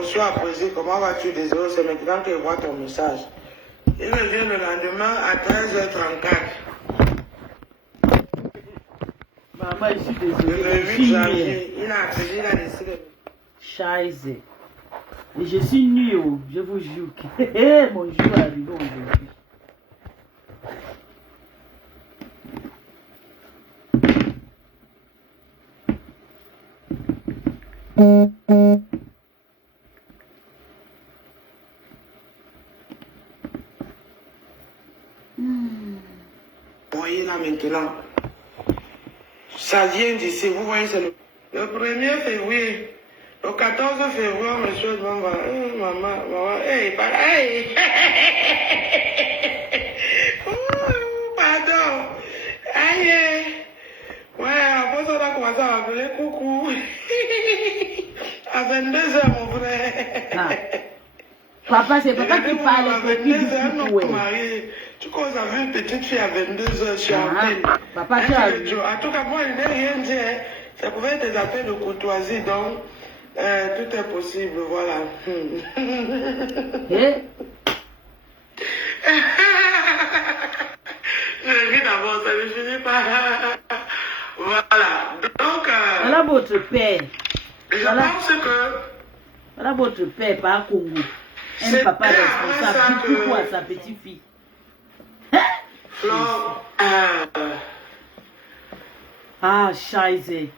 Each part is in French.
Bonsoir, Président. Comment vas-tu? Désolé, c'est maintenant que je vois ton message. Il revient le lendemain à 13h34. Maman, je suis désolée. Le 8 janvier, il a décidé. Scheiße. Et je suis nue, oh, je vous jure. Mon jour est arrivé aujourd'hui. Voyez là maintenant. Ça vient d'ici, vous voyez, c'est le 1er février. Le 14 février, on me souhaite maman, hey, hey. Pardon. Aïe. Ouais, après ça, on a commencé à appeler coucou. À 22h, mon frère. Ah. Papa, c'est papa qui parle. À 22h, non, marié. Tu commences à voir une petite fille à 22h, je suis en peine. Papa, tu as vu. En tout cas, moi, il n'est rien dit. Hein. Ça pouvait être des appels de courtoisie, donc tout est possible, voilà. Eh? Je ris d'abord, ça ne finit pas. Voilà. Donc, Voilà votre père. je pense que Voilà votre père par Congo. Un papa responsable du coucou à sa petite fille. Flore, Ah, scheiße.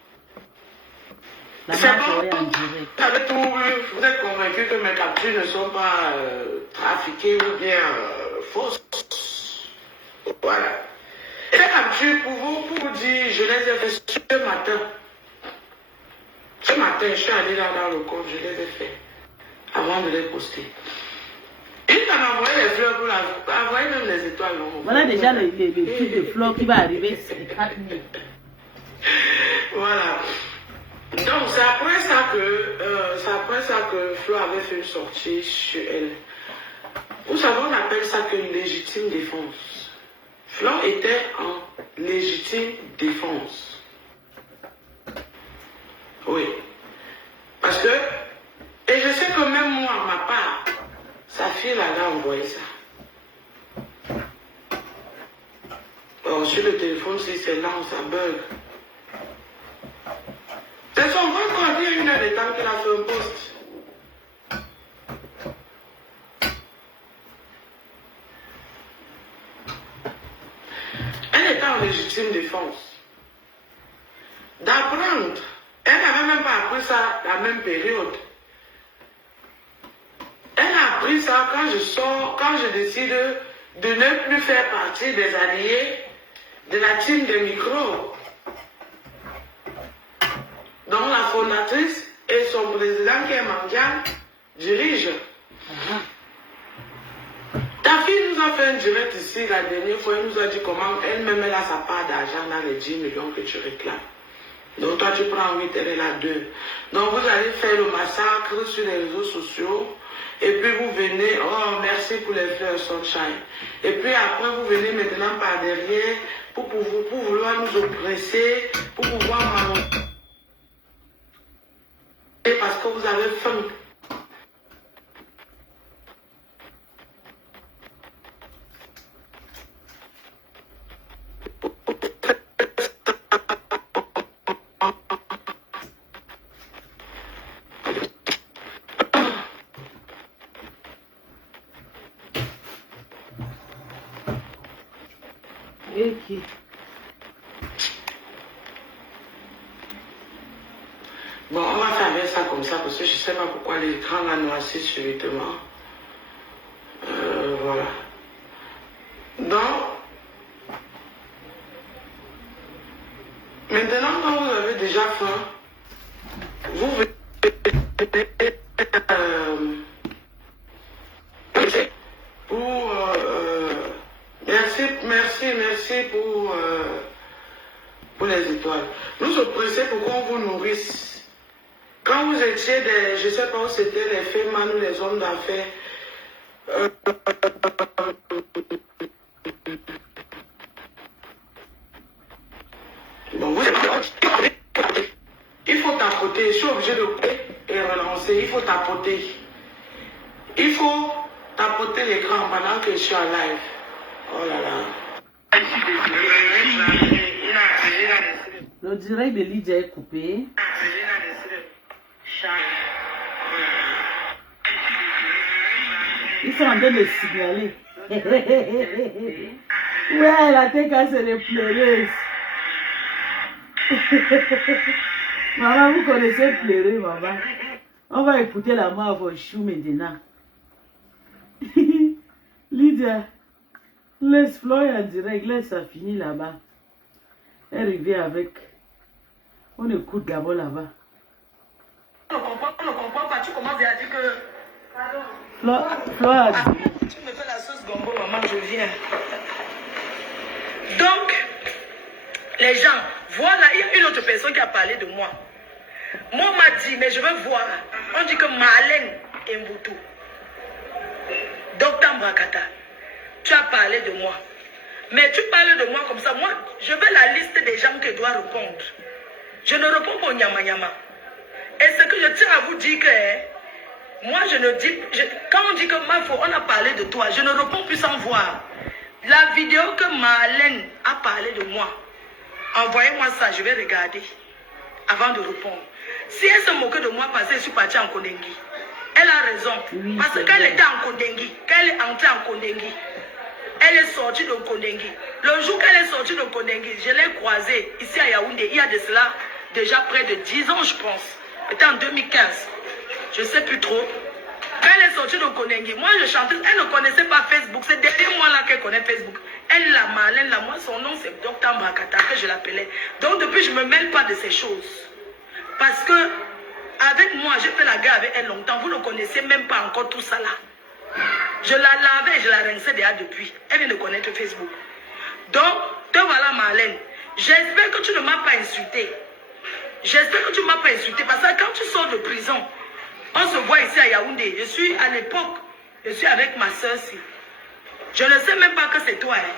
La c'est marche bon. est en direct. Avec tout, vous êtes convaincu que mes captures ne sont pas trafiquées ou bien fausses. Voilà. Et les captures, pour vous dire, je les ai fait ce matin. Ce matin, je suis allé là dans le compte, je les ai fait avant de les poster. Il m'a envoyé les fleurs pour la envoyer même les étoiles. Voilà déjà le type de fleurs qui va arriver, c'est 4 000. Voilà. Donc c'est après ça que Flo avait fait une sortie sur elle. Vous savez, on appelle ça qu'une légitime défense. Flo était en légitime défense. Oui. Parce que, et je sais que même moi, ma part, sa fille là a envoyé ça. Alors, sur le téléphone, si c'est lent, ça bug. C'est son vrai quand il y a une heure de temps qu'il a fait un post. Elle était en légitime défense. D'apprendre. Elle n'avait même pas appris ça la même période. Elle a appris ça quand je sors, quand je décide de ne plus faire partie des alliés de la team des micros. Donc la fondatrice et son président qui est Mandian dirigent. Ta fille nous a fait un direct ici la dernière fois, elle nous a dit comment elle-même elle a sa part d'argent dans les 10 millions que tu réclames. Donc toi tu prends 8, elle est à 2. Donc vous allez faire le massacre sur les réseaux sociaux. Et puis vous venez, oh merci pour les fleurs sunshine. Et puis après vous venez maintenant par derrière pour vouloir nous oppresser, pour pouvoir manger. Parce que vous avez faim. Ok. Bon, on va faire avec ça comme ça parce que je ne sais pas pourquoi l'écran l'a noirci subitement. Voilà. Donc, maintenant quand vous avez déjà faim, vous venez pour merci pour les étoiles. Nous oppressés pour qu'on vous nourrisse. Quand vous étiez des, je ne sais pas où c'était les femmes ou les hommes d'affaires, bon, il faut tapoter, je suis obligé de couper. et relancer. Il faut tapoter. Il faut tapoter l'écran pendant que je suis en live. Oh là là. Le direct de Lydia est coupé. Ils sont en train de signaler. Ouais, la tête cassée les pleureuse. Maman, vous connaissez pleurer, maman. On va écouter la mort de chou maintenant. Lydia, laisse Floyd en direct, laisse ça finir là-bas. Elle revient avec. On écoute d'abord là-bas. On ne comprend pas, tu commences à dire que... Floyd a dit. Tu me fais la sauce gombo, maman, je viens. Donc, les gens, voilà, il y a une autre personne qui a parlé de moi. Moi, on m'a dit, mais je veux voir. On dit que Marlène Mbutu, Docteur Mbrakata, tu as parlé de moi. Mais tu parles de moi comme ça. Moi, je veux la liste des gens que je dois répondre. Je ne réponds pas au nyama nyama. Et ce que je tiens à vous dire que moi, je ne dis... quand on dit que Mafo, on a parlé de toi, je ne réponds plus sans voir. La vidéo que Marlène a parlé de moi, envoyez-moi ça, je vais regarder avant de répondre. Si elle se moquait de moi parce que je suis partie en Kondengi, elle a raison. Oui, parce qu'elle était en Kondengi, qu'elle est entrée en Kondengi, elle est sortie de Kondengi. Le jour qu'elle est sortie de Kondengi, je l'ai croisée ici à Yaoundé, il y a de cela déjà près de 10 ans, je pense. C'était en 2015. Je ne sais plus trop. Quand elle est sortie de Kondengi, moi je chantais, elle ne connaissait pas Facebook. C'est derrière moi là qu'elle connaît Facebook. Elle, la Marlène, là, moi son nom c'est Docteur Mbrakata, que je l'appelais. Donc depuis, je ne me mêle pas de ces choses. Parce que, avec moi, j'ai fait la guerre avec elle longtemps. Vous ne connaissez même pas encore tout ça là. Je la lavais et je la rinçais déjà depuis. Elle vient de connaître Facebook. Donc, te voilà Marlène. J'espère que tu ne m'as pas insulté. J'espère que tu ne m'as pas insulté. Parce que quand tu sors de prison, on se voit ici à Yaoundé. Je suis à l'époque, je suis avec ma soeur ici. Je ne sais même pas que c'est toi. Hein.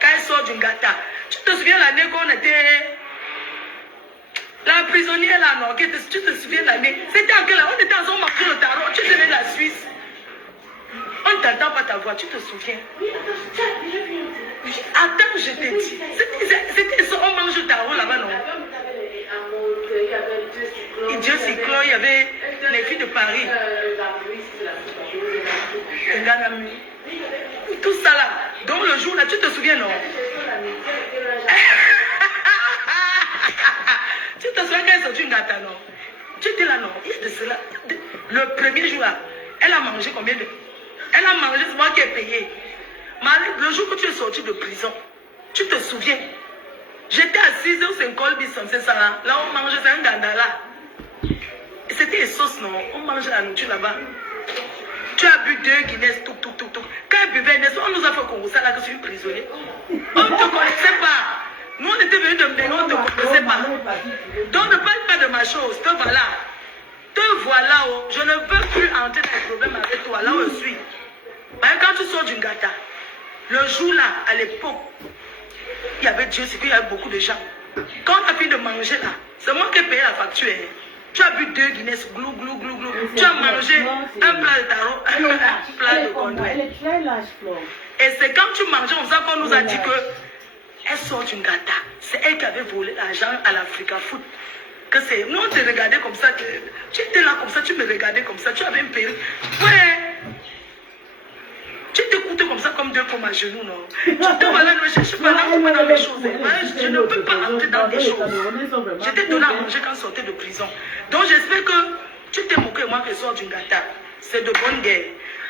Quand elle sort du Ngata. Tu te souviens l'année qu'on était... La prisonnière là, non, tu te souviens l'année? C'était en quelle année? On était en train de marcher le tarot. Tu venais de la Suisse. On ne t'entend pas ta voix, tu te souviens? Oui, attends, je te dis. C'était ça, on mange le tarot là-bas, non? Et Dieu Cyclone, il y avait les filles de Paris. Tout ça là. Donc le jour là, tu te souviens, non? Tu te souviens qu'elle est sortie une gâte, non? Tu étais là, non? Il y a de cela. Le premier jour là, elle a mangé combien de... Elle a mangé, c'est moi qui ai payé. Mais le jour que tu es sorti de prison, tu te souviens? J'étais assise au Saint-Colbisson, c'est ça là. Là, on mangeait, c'est un gandala. C'était les sauces, non? On mangeait la nourriture là-bas. Tu as bu 2 Guinness, tout. Quand elle buvait, on nous a fait Congo, ça là, que je suis prisonnier. On ne te connaissait pas. Nous, on était venus de Mbéno, on ne te connaissait pas. Donc, ne parle pas de ma chose. Te voilà. Te voilà. Oh. Je ne veux plus entrer dans les problèmes avec toi, là où je suis. Quand tu sors du Ngata, le jour là, à l'époque, il y avait Dieu, c'est qu'il y avait beaucoup de gens. Quand on a fini de manger là, c'est moi qui ai payé la facture. Hein. Tu as bu 2 Guinness, glou. Tu as mangé un plat de tarot, un plat de condom. Et c'est quand tu mangeais, on sait qu'on nous a dit que elle sort d'une gata. C'est elle qui avait volé l'argent à l'Africa Foot. Que c'est... Nous, on te regardait comme ça. Tu étais là comme ça, tu me regardais comme ça. Tu avais un perruque. Ouais. Tu t'écoutais comme ça, comme 2 pommes à genoux, non? Tu te voilà, je ne suis pas là dans les choses. Je ne peux pas entrer dans des choses. J'étais donné à manger quand je sortais de prison. Donc, j'espère que tu t'es moqué, moi, qui sors d'une gata. C'est de bonne guerre.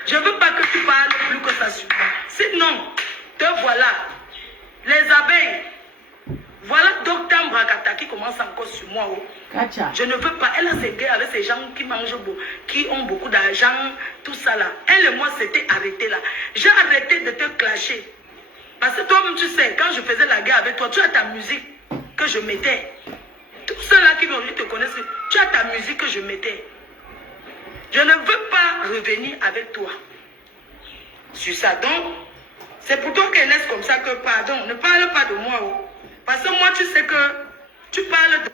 Je ne veux pas que tu parles plus que ça sur moi. Sinon, te voilà. Les abeilles. Voilà Docteur Mbrakata qui commence encore sur moi. Oh. Je ne veux pas. Elle a ses guerres avec ces gens qui mangent beaucoup, qui ont beaucoup d'argent, tout ça là. Elle et moi, c'était arrêté là. J'ai arrêté de te clasher. Parce que toi-même, tu sais, quand je faisais la guerre avec toi, tu as ta musique que je mettais. Tous ceux-là qui m'ont dit te connaissent, tu as ta musique que je mettais. Je ne veux pas revenir avec toi sur ça. Donc, c'est pour toi qu'elle laisse comme ça que, pardon, ne parle pas de moi. Oh. Parce que moi, tu sais que tu parles de...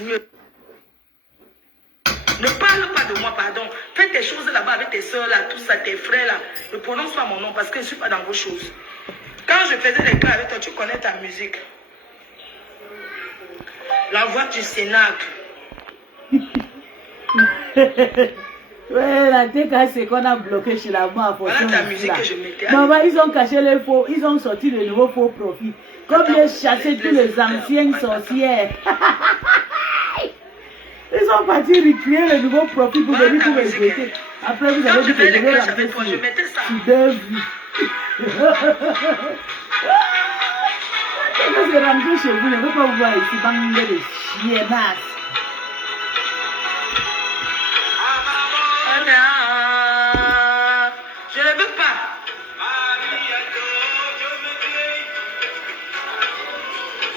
sinueux. Ne parle pas de moi, pardon. Fais tes choses là-bas avec tes soeurs, là, tout ça, tes frères, là. Ne prononce pas mon nom parce que je ne suis pas dans vos choses. Quand je faisais les cas avec toi, tu connais ta musique. La voix du Cénacle. Ouais, la TK, c'est qu'on a bloqué chez la main. Voilà ta musique que je mettais. Non, ils ont caché les faux, ils ont sorti de nouveaux faux profils. Comme ils chassaient tous les anciennes sorcières. Ils sont partis recréer le nouveau profil pour venir pour regretter. Après, vous avez dit que je vais rentrer sur 2 vues. Quand vous rentrez chez vous, je ne veux pas vous voir ici, bande de chienasses. Je ne veux pas.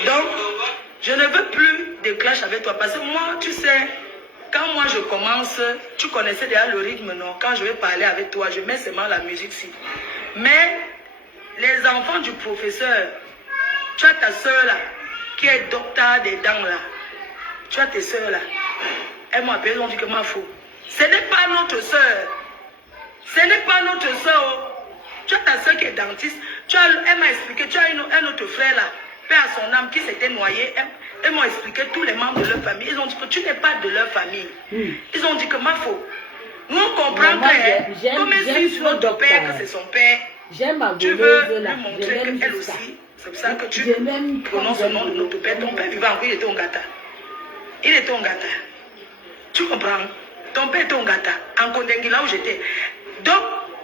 Donc, je ne veux plus de clash avec toi. Parce que moi, tu sais, quand moi je commence, tu connaissais déjà le rythme, non? Quand je vais parler avec toi, je mets seulement la musique ici. Mais, les enfants du professeur, tu as ta soeur là, qui est docteur des dents là. Tu as tes soeurs là. Elles m'ont appelé, elles ont dit que ma faux. Ce n'est pas notre soeur. Ce n'est pas notre soeur. Tu as ta soeur qui est dentiste. Elle m'a expliqué, tu as un autre frère là, père à son âme, qui s'était noyé. Elles m'ont expliqué tous les membres de leur famille. Ils ont dit que tu n'es pas de leur famille. Ils ont dit que ma faux. Nous on comprend que comme elle suit sur notre père, que c'est son père. Tu veux lui montrer qu'elle aussi. C'est pour ça que tu prononces le nom de notre père. Ton père vivait encore, il était au Ngata. Il était au Ngata. Tu comprends? Ton père était au Ngata. En Kondengi, là où j'étais. Donc,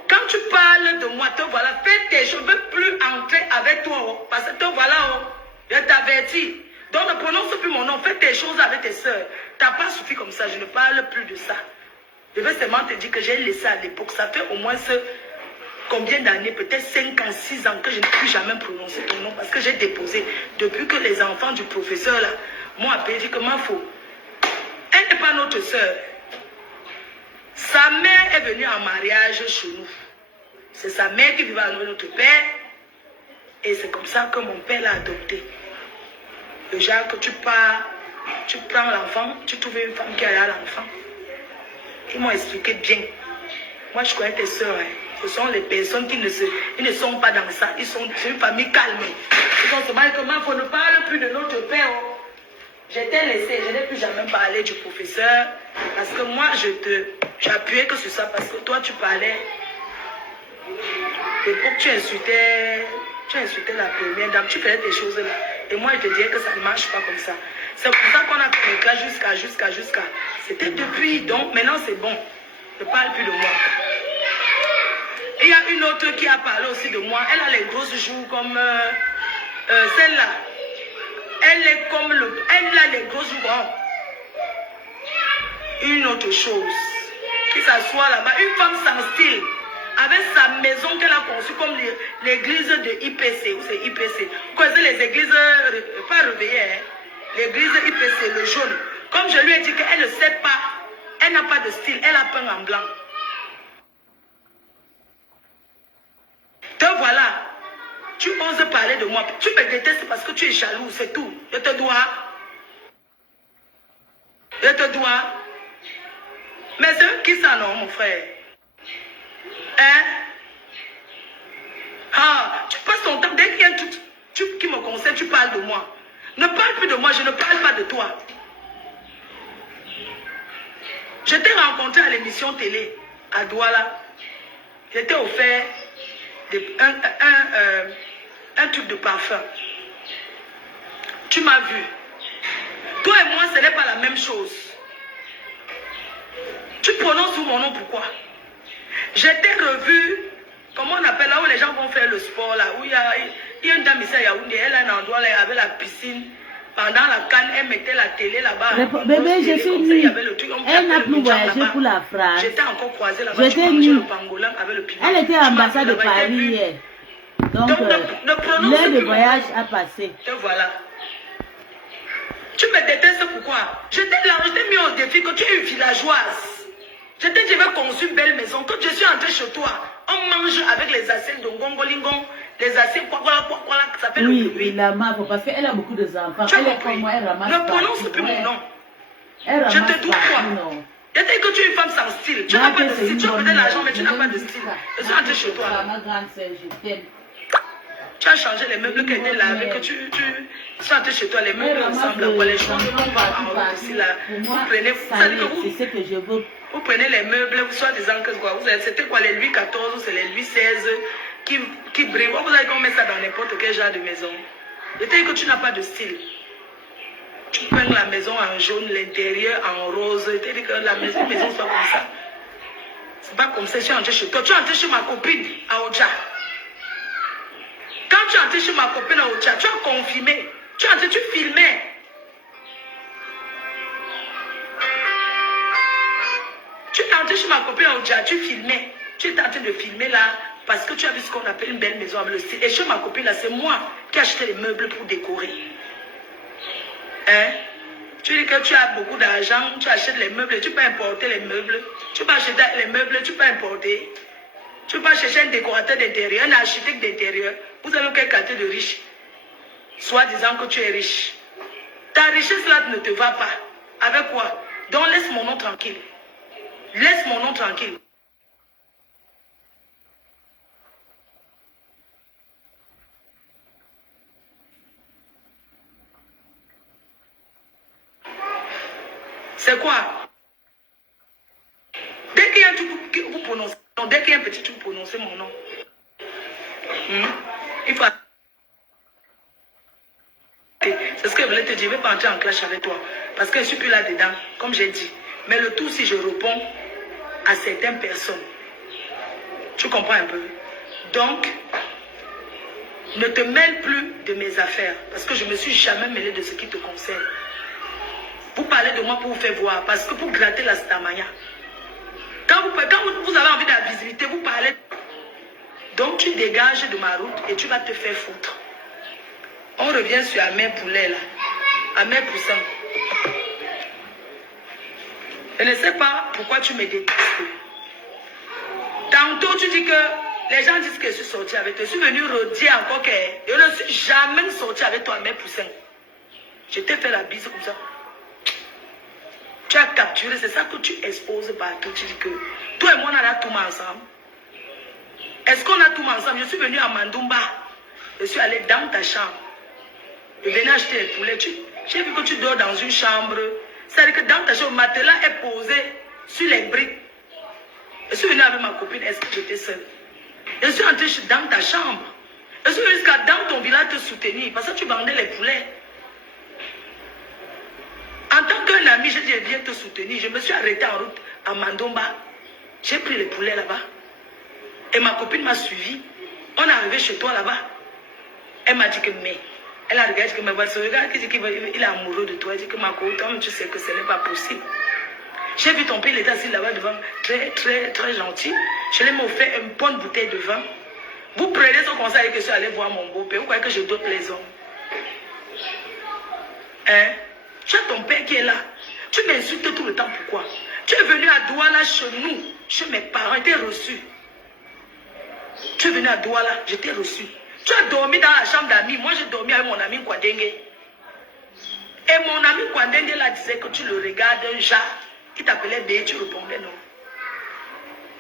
quand tu parles de moi, te voilà, fais tes choses. Je ne veux plus entrer avec toi. Oh, parce que te voilà, oh, je t'avertis. Donc, ne prononce plus mon nom. Fais tes choses avec tes soeurs. Tu n'as pas suffi comme ça. Je ne parle plus de ça. Je veux seulement te dire que j'ai laissé à l'époque. Ça fait au moins combien d'années, peut-être 5 ans, 6 ans, que je n'ai plus jamais prononcé ton nom. Parce que j'ai déposé. Depuis que les enfants du professeur là m'ont appelé, dit que ma faux. Elle n'est pas notre soeur. Sa mère est venue en mariage chez nous. C'est sa mère qui vivait avec notre père. Et c'est comme ça que mon père l'a adopté. Le genre que tu pars, tu prends l'enfant, tu trouves une femme qui a l'enfant. Ils m'ont expliqué bien. Moi, je connais tes soeurs. Hein. Ce sont les personnes qui ne sont pas dans ça. C'est une famille calme. Ils ont seulement que moi, il ne parle plus de notre père. Oh. J'étais laissée, je n'ai plus jamais parlé du professeur. Parce que moi, j'appuyais que sur ça. Parce que toi, tu parlais. Et pour que tu insultais la première dame. Tu faisais des choses là. Et moi, je te disais que ça ne marche pas comme ça. C'est pour ça qu'on a fait le cas jusqu'à. C'était depuis. Donc, maintenant, c'est bon. Ne parle plus de moi. Il y a une autre qui a parlé aussi de moi. Elle a les grosses joues comme celle-là. Elle a les grosses joues. Une autre chose. Qui s'assoit là-bas. Une femme sans style. Avec sa maison qu'elle a conçue comme l'église de IPC. Ou c'est IPC. Vous connaissez les églises, pas réveillées. Hein? L'église IPC, le jaune. Comme je lui ai dit qu'elle ne sait pas. Elle n'a pas de style. Elle a peint en blanc. Te voilà. Tu oses parler de moi. Tu me détestes parce que tu es jaloux, c'est tout. Je te dois. Mais c'est qui ça, non, mon frère? Hein? Ah, tu passes ton temps. Dès qu'il y a un truc qui me concerne, tu parles de moi. Ne parle plus de moi, je ne parle pas de toi. Je t'ai rencontré à l'émission télé, à Douala. Je t'ai offert un truc de parfum. Tu m'as vu. Toi et moi, ce n'est pas la même chose. Tu prononces mon nom, pourquoi? Je t'ai revu, comment on appelle là où les gens vont faire le sport, là, où il y a une dame ici à Yaoundé, elle a un endroit là, avec la piscine. Pendant la canne, elle mettait la télé là-bas. Bébé, je suis nue. Elle n'a plus voyagé pour la France. J'étais encore croisée là-bas. J'étais nue. Elle était à l'ambassade de Paris hier. Donc, l'heure de voyage a passé. Te voilà. Tu me détestes pourquoi? Je t'ai mis au défi que tu es une villageoise. Je t'ai dit, je vais construire une belle maison. Quand je suis entrée chez toi, on mange avec les assiettes de Ngongolingon, les assiettes, ça fait le bruit. Oui, la marque, parce qu'elle a beaucoup d'enfants. Elle est comme moi, elle ramasse. Ne prononce plus mon nom. Je te doute quoi? Je t'ai dit que tu es une femme sans style. Tu n'as pas de style. Tu as peut-être l'argent, mais tu n'as pas de style. Je suis rentrée chez toi. Ma grande sœur, je t'aime. Tu as changé les meubles qui étaient lavés, que tu es rentré chez toi, les meubles ensemble, quoi, les choses ne vont pas en aussi là. Vous prenez, c'est ce que je veux. Vous prenez les meubles, soi-disant que quoi, c'était quoi, les Louis XIV ou c'est les Louis XVI qui brillent. Vous avez qu'on met ça dans n'importe quel genre de maison. Je t'ai dit que tu n'as pas de style. Tu peins la maison en jaune, l'intérieur en rose. Je t'ai dit que la maison soit comme ça. C'est pas comme ça, je suis rentrée chez toi. Tu es rentrée chez ma copine à Oja. Quand tu es entré chez ma copine à Ocha, tu as confirmé. Tu es entré, tu filmais. Tu es entré chez ma copine à Ocha, tu filmais. Tu es en train de filmer là parce que tu as vu ce qu'on appelle une belle maison avec le style. Et chez ma copine là, c'est moi qui ai acheté les meubles pour décorer. Hein? Tu dis que tu as beaucoup d'argent, tu achètes les meubles, tu peux importer les meubles. Tu peux acheter les meubles, tu peux importer. Tu peux chercher un décorateur d'intérieur, un architecte d'intérieur. Vous avez quel quartier de riche? Soit disant que tu es riche. Ta richesse là ne te va pas. Avec quoi? Donc laisse mon nom tranquille. Laisse mon nom tranquille. C'est quoi? Dès qu'il y a un truc que vous prononcez, dès qu'il y a un petit truc, vous prononcez mon nom. Il faut... C'est ce que je voulais te dire. Je ne vais pas entrer en clash avec toi. Parce que je ne suis plus là-dedans, comme j'ai dit. Mais le tout, si je réponds à certaines personnes. Tu comprends un peu? Donc, ne te mêle plus de mes affaires. Parce que je ne me suis jamais mêlée de ce qui te concerne. Vous parlez de moi pour vous faire voir. Parce que pour gratter la stamania. Quand vous avez envie de la visibilité, vous parlez. Donc tu dégages de ma route et tu vas te faire foutre. On revient sur Amère Poulet là. Amère Poussin. Je ne sais pas pourquoi tu me détestes. Tantôt tu dis que les gens disent que je suis sortie avec toi. Je suis venu redire encore que je ne suis jamais sortie avec toi, Amère Poussin. Je t'ai fait la bise comme ça. Tu as capturé, c'est ça que tu exposes partout. Tu dis que toi et moi on a tout ensemble. Est-ce qu'on a tout ensemble? Je suis venu à Mandoumba. Je suis allé dans ta chambre. Je venais acheter les poulets. J'ai vu que tu dors dans une chambre. C'est-à-dire que dans ta chambre, le matelas est posé sur les briques. Je suis venu avec ma copine. Est-ce que j'étais seule? Je suis entré dans ta chambre. Je suis venu jusqu'à dans ton village te soutenir. Parce que tu vendais les poulets. En tant qu'un ami, je dis, je viens te soutenir. Je me suis arrêté en route à Mandomba. J'ai pris les poulets là-bas. Et ma copine m'a suivi. On est arrivé chez toi là-bas. Elle m'a dit que mais. Elle a regardé que mais voilà, ce regard qui dit qu'il est amoureux de toi. Elle dit que ma copine, tu sais que ce n'est pas possible. J'ai vu ton père, il était assis là-bas devant, très, très, très gentil. Je lui ai offert une bonne bouteille de vin. Vous prenez son conseil que je suis allé voir mon beau-père. Vous croyez que je doute les hommes? Hein? Tu as ton père qui est là. Tu m'insultes tout le temps, pourquoi? Tu es venu à Douala chez nous, chez mes parents, je t'ai reçu. Tu es venu à Douala, je t'ai reçu. Tu as dormi dans la chambre d'amis. Moi, j'ai dormi avec mon ami Kwadenge. Et mon ami Kwadenge là disait que tu le regardes un genre qui t'appelait B, tu répondais non.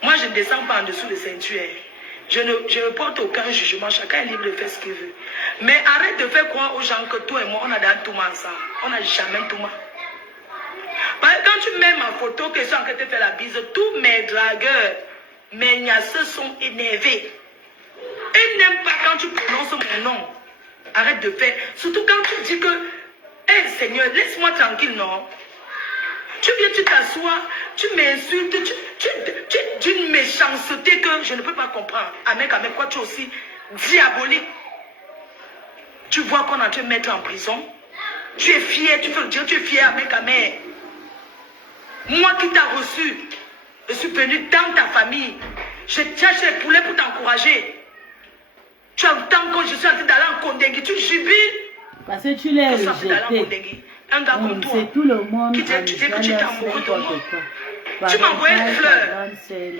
Moi, je ne descends pas en dessous de ceinture. Je ne porte aucun jugement. Chacun est libre de faire ce qu'il veut. Mais arrête de faire croire aux gens que toi et moi, on a dans tout ensemble. On n'a jamais tout mal. Quand tu mets ma photo que je suis en train de te faire la bise, tous mes dragueurs, mes niasseux sont énervés. Ils n'aiment pas quand tu prononces mon nom. Arrête de faire. Surtout quand tu dis que, hé Seigneur, laisse-moi tranquille, non? Tu viens, tu t'assois, tu m'insultes, tu es d'une méchanceté que je ne peux pas comprendre. Amen, pourquoi tu es aussi diabolique? Tu vois qu'on a te mettre en prison. Tu es fier, tu veux dire, tu es fier, Amen. Moi qui t'ai reçu, je suis venu dans ta famille. Je cherche les poulets pour t'encourager. Tu entends que je suis en train d'aller en Kondengui, tu jubiles. Parce que tu l'as rejeté. Un gars comme toi, c'est tout le monde qui dit que tu t'es amoureux de moi. Tu m'as envoyé des fleurs. Elle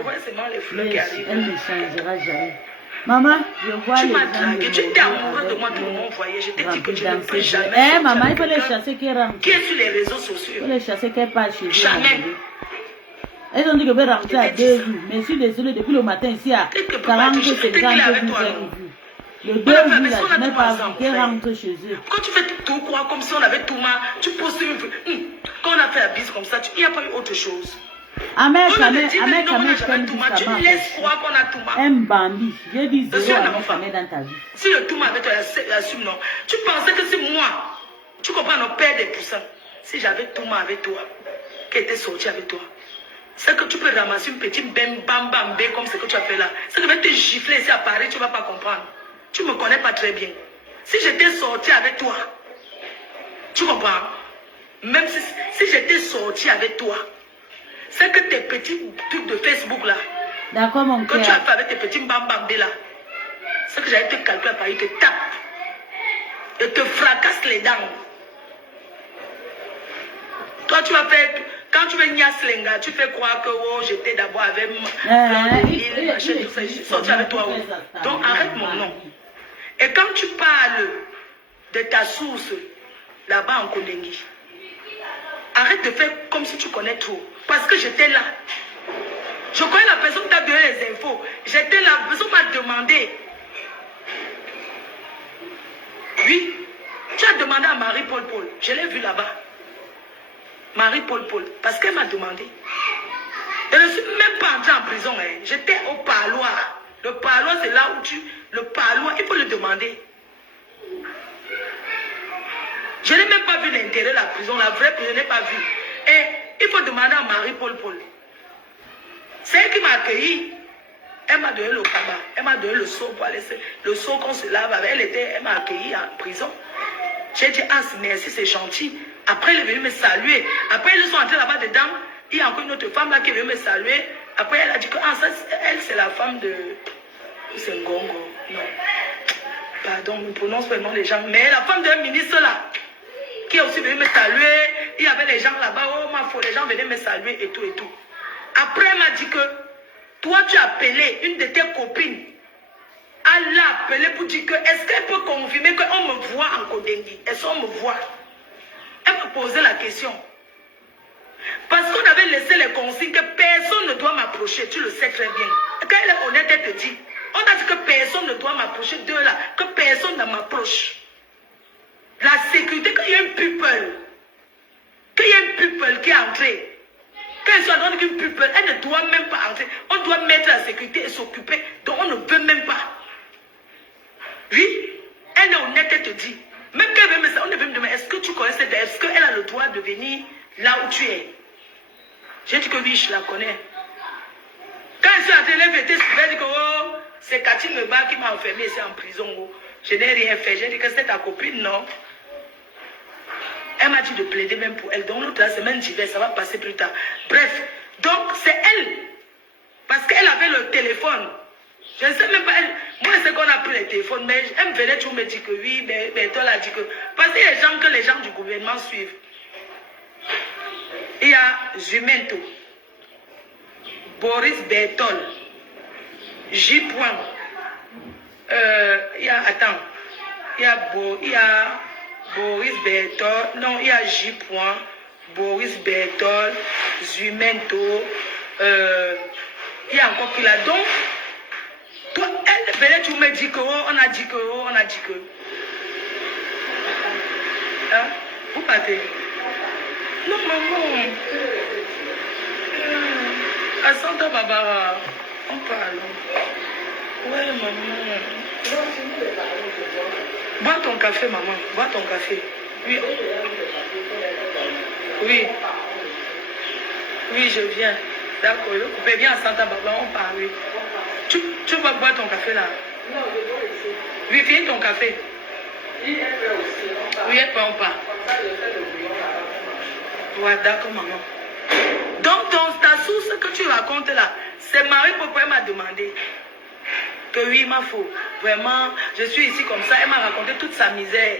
ne changera jamais. Maman, je vois Tu les m'as gens dragué, tu étais amoureux de moi, tu m'as envoyé. Je t'ai dit que tu ne peux jamais. Eh, maman, il faut les chasser qui rentrent. Qui est sur les réseaux sociaux? Il faut les chasser qui partent chez eux. Jamais. Elles ont dit que je vais rentrer à 2 vues. Mais je suis désolée, depuis le matin ici à 40 ou 50 vues. Le 2 vues là, je n'ai pas vu. Qui rentre chez eux. Quand tu fais tout quoi, comme si on avait tout mal, tu poses une vue. Quand on a fait la bise comme ça, il n'y a pas eu autre chose. Ahmed Kamed, tu laisses croire qu'on a tout mal. Un bandit. J'ai dit zéro Ahmed Kamed dans ta vie. Si le tout mal avec toi, assume non. Tu pensais que c'est moi. Tu comprends, nos pères des poussins. Si j'avais tout mal avec toi, qui était sorti avec toi, c'est que tu peux ramasser une petite bam bam bam comme ce que tu as fait là. C'est que je vais te gifler ici à Paris, tu ne vas pas comprendre. Tu ne me connais pas très bien. Si j'étais sorti avec toi, tu comprends? Même si j'étais sorti avec toi, c'est que tes petits trucs de Facebook là, d'accord, mon que tu as fait avec tes petits bambambés là, c'est que j'allais te calculer à Paris, te tape et te fracasse les dents. Toi, tu vas faire, quand tu veux Niaslenga, tu fais croire que oh, j'étais d'abord avec je suis sorti avec toi. Donc arrête mon nom. Et quand tu parles de ta source là-bas en Kondengi, arrête de faire comme si tu connais trop. Parce que j'étais là. Je connais la personne qui t'a donné les infos. J'étais là, la personne m'a demandé. Oui, tu as demandé à Marie-Paul Paul. Je l'ai vu là-bas. Marie-Paul Paul. Parce qu'elle m'a demandé. Je ne suis même pas entrée en prison. Hein. J'étais au parloir. Le parloir, c'est là où le parloir, il faut le demander. Je n'ai même pas vu l'intérêt de la prison. La vraie prison, je n'ai pas vu. Et il faut demander à Marie-Paul Paul. C'est elle qui m'a accueilli. Elle m'a donné le cabas. Elle m'a donné le seau pour aller. Le seau qu'on se lave avec. Elle m'a accueilli en prison. J'ai dit, ah, merci, c'est gentil. Après, elle est venue me saluer. Après, ils sont entrés là-bas dedans. Il y a encore une autre femme là qui est venue me saluer. Après, elle a dit que, ah, ça, elle, c'est la femme de. C'est Ngongo. Non. Pardon, je prononce pas le nom des gens. Mais la femme d'un ministre là, qui est aussi venue me saluer. Il y avait les gens là-bas. Oh, ma foi, les gens venaient me saluer et tout et tout. Après, elle m'a dit que, toi, tu as appelé une de tes copines. Elle l'a appelé pour dire que, est-ce qu'elle peut confirmer qu'on me voit en Kondengi? Est-ce qu'on me voit? Elle m'a posé la question. Parce qu'on avait laissé les consignes que personne ne doit m'approcher. Tu le sais très bien. Et quand elle est honnête, elle te dit. On a dit que personne ne doit m'approcher d'eux là. Que personne ne m'approche. La sécurité, qu'il y a une people. Qu'il y a une people qui est entrée. Quand elle soit dans une people, elle ne doit même pas entrer. On doit mettre la sécurité et s'occuper. Donc on ne veut même pas. Oui, elle est honnête, elle te dit. Même quand elle veut me dire, on veut me demander, est-ce que tu connais cette, est-ce qu'elle a le droit de venir là où tu es? J'ai dit que oui, je la connais. Quand elle s'est entrée, elle était super, elle dit que oh, c'est Cathy Meba qui m'a enfermé ici en prison. Oh. Je n'ai rien fait. J'ai dit que c'était ta copine, non? Elle m'a dit de plaider même pour elle. Donc l'autre la semaine d'hiver, ça va passer plus tard. Bref, donc c'est elle. Parce qu'elle avait le téléphone. Je ne sais même pas, moi je sais qu'on a pris le téléphone, mais elle me venait toujours me dire que oui, mais toi elle a dit que... Parce qu'il y a des gens que les gens du gouvernement suivent. Il y a Jumento, Boris Bertol, J. Il y a, attends, il y a Boris Bertol, non, il y a J. Boris Bertol, Jumento, il y a encore qui là. Donc, toi, elle venait, tu me dis que, oh, on a dit que, oh, on a dit que. Hein? Vous partez? Non, maman. À Santa Barbara, on parle. Ouais, maman. Bois ton café, maman. Bois ton café. Oui. Oui. Oui, je viens. D'accord, je coupe bien à Santa Barbara, on parle, oui. Tu vas boire ton café là? Non, je dois laisser. Oui, finis ton café. Oui, elle prend pas. Ouais, d'accord, maman. Donc, ta source que tu racontes là, c'est Marie pourquoi elle m'a demandé. Que oui, ma faux. Vraiment, je suis ici comme ça. Elle m'a raconté toute sa misère.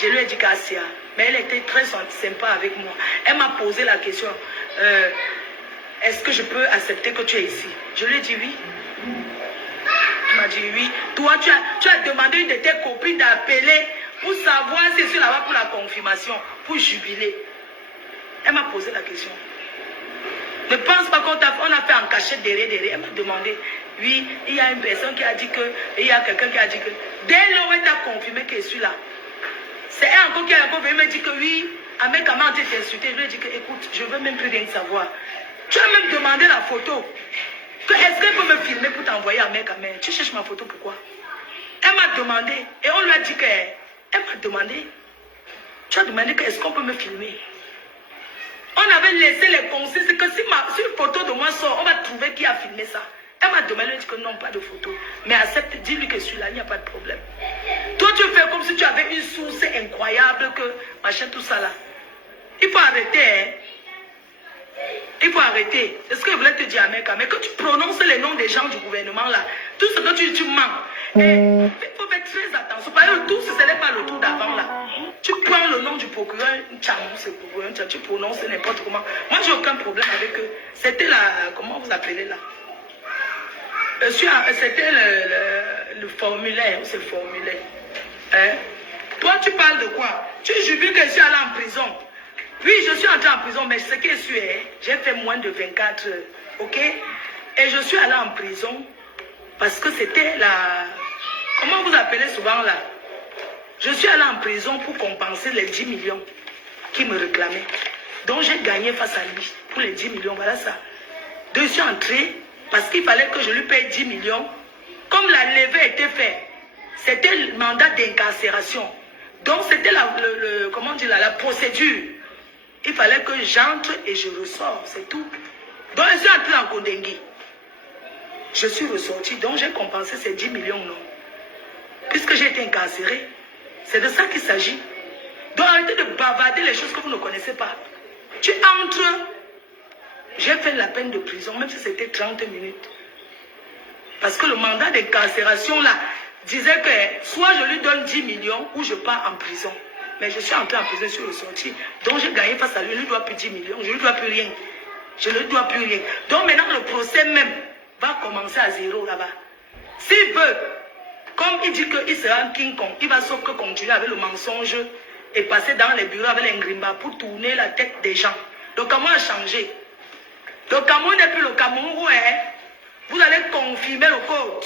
Je lui ai dit Cassia. Mais elle était très sympa avec moi. Elle m'a posé la question. Est-ce que je peux accepter que tu es ici? Je lui ai dit oui. Elle m'a dit oui. Toi, tu as demandé une de tes copines d'appeler pour savoir si je suis là-bas pour la confirmation, pour jubiler. Elle m'a posé la question. Ne pense pas qu'on a fait en cachette derrière. Elle m'a demandé, oui, il y a une personne qui a dit que, et il y a quelqu'un qui a dit que. Dès lors, elle t'a confirmé que je suis là. C'est elle encore qui a encore venu me dire que oui, à mes camarades t'es insulté. Je lui ai dit que, écoute, je veux même plus rien savoir. Tu as même demandé la photo. Est-ce qu'elle peut me filmer pour t'envoyer à mes camarades? Tu cherches ma photo, pourquoi? Elle m'a demandé, et on lui a dit que, elle m'a demandé, tu as demandé que est-ce qu'on peut me filmer? On avait laissé les consignes, c'est que si une photo de moi sort, on va trouver qui a filmé ça. Elle m'a demandé, elle dit que non, pas de photo. Mais accepte, dis-lui que je suis là, il n'y a pas de problème. Toi, tu fais comme si tu avais une source incroyable, que machin, tout ça là. Il faut arrêter, hein. Il faut arrêter. C'est ce que je voulais te dire, mec. Mais quand tu prononces les noms des gens du gouvernement là, tout ce que tu mens. Et il faut faire très attention. Par exemple, tout ce n'est pas le tour d'avant là. Tu prends le nom du procureur, tu prononces n'importe comment. Moi, j'ai aucun problème avec eux. C'était la. Comment vous appelez là? C'était le formulaire. C'est formulaire. Hein? Toi, tu parles de quoi? Tu jubiles que je suis allé en prison. Oui, je suis entré en prison, mais ce que je suis, j'ai fait moins de 24 heures. Ok? Et je suis allé en prison parce que c'était la. Comment vous appelez souvent là? Je suis allé en prison pour compenser les 10 millions qui me réclamaient. Donc j'ai gagné face à lui pour les 10 millions. Voilà ça. Donc je suis entré parce qu'il fallait que je lui paye 10 millions. Comme la levée était faite, c'était le mandat d'incarcération. Donc c'était la procédure. Il fallait que j'entre et je ressors, c'est tout. Donc je suis entré en Kondengi. Je suis ressorti, donc j'ai compensé ces 10 millions, non. Puisque j'ai été incarcéré. C'est de ça qu'il s'agit. Donc arrêtez de bavarder les choses que vous ne connaissez pas. Tu entres, j'ai fait la peine de prison, même si c'était 30 minutes. Parce que le mandat d'incarcération là disait que soit je lui donne 10 millions ou je pars en prison. Mais je suis entré en prison, je suis ressorti. Donc j'ai gagné face à lui, je ne lui dois plus 10 millions, je ne lui dois plus rien. Je ne lui dois plus rien. Donc maintenant le procès même va commencer à zéro là-bas. S'il veut, comme il dit qu'il sera un King Kong, il va sauf que continuer avec le mensonge et passer dans les bureaux avec les ngrimba pour tourner la tête des gens. Le Cameroun a changé. Le Cameroun n'est plus le Cameroun où vous allez confirmer le code.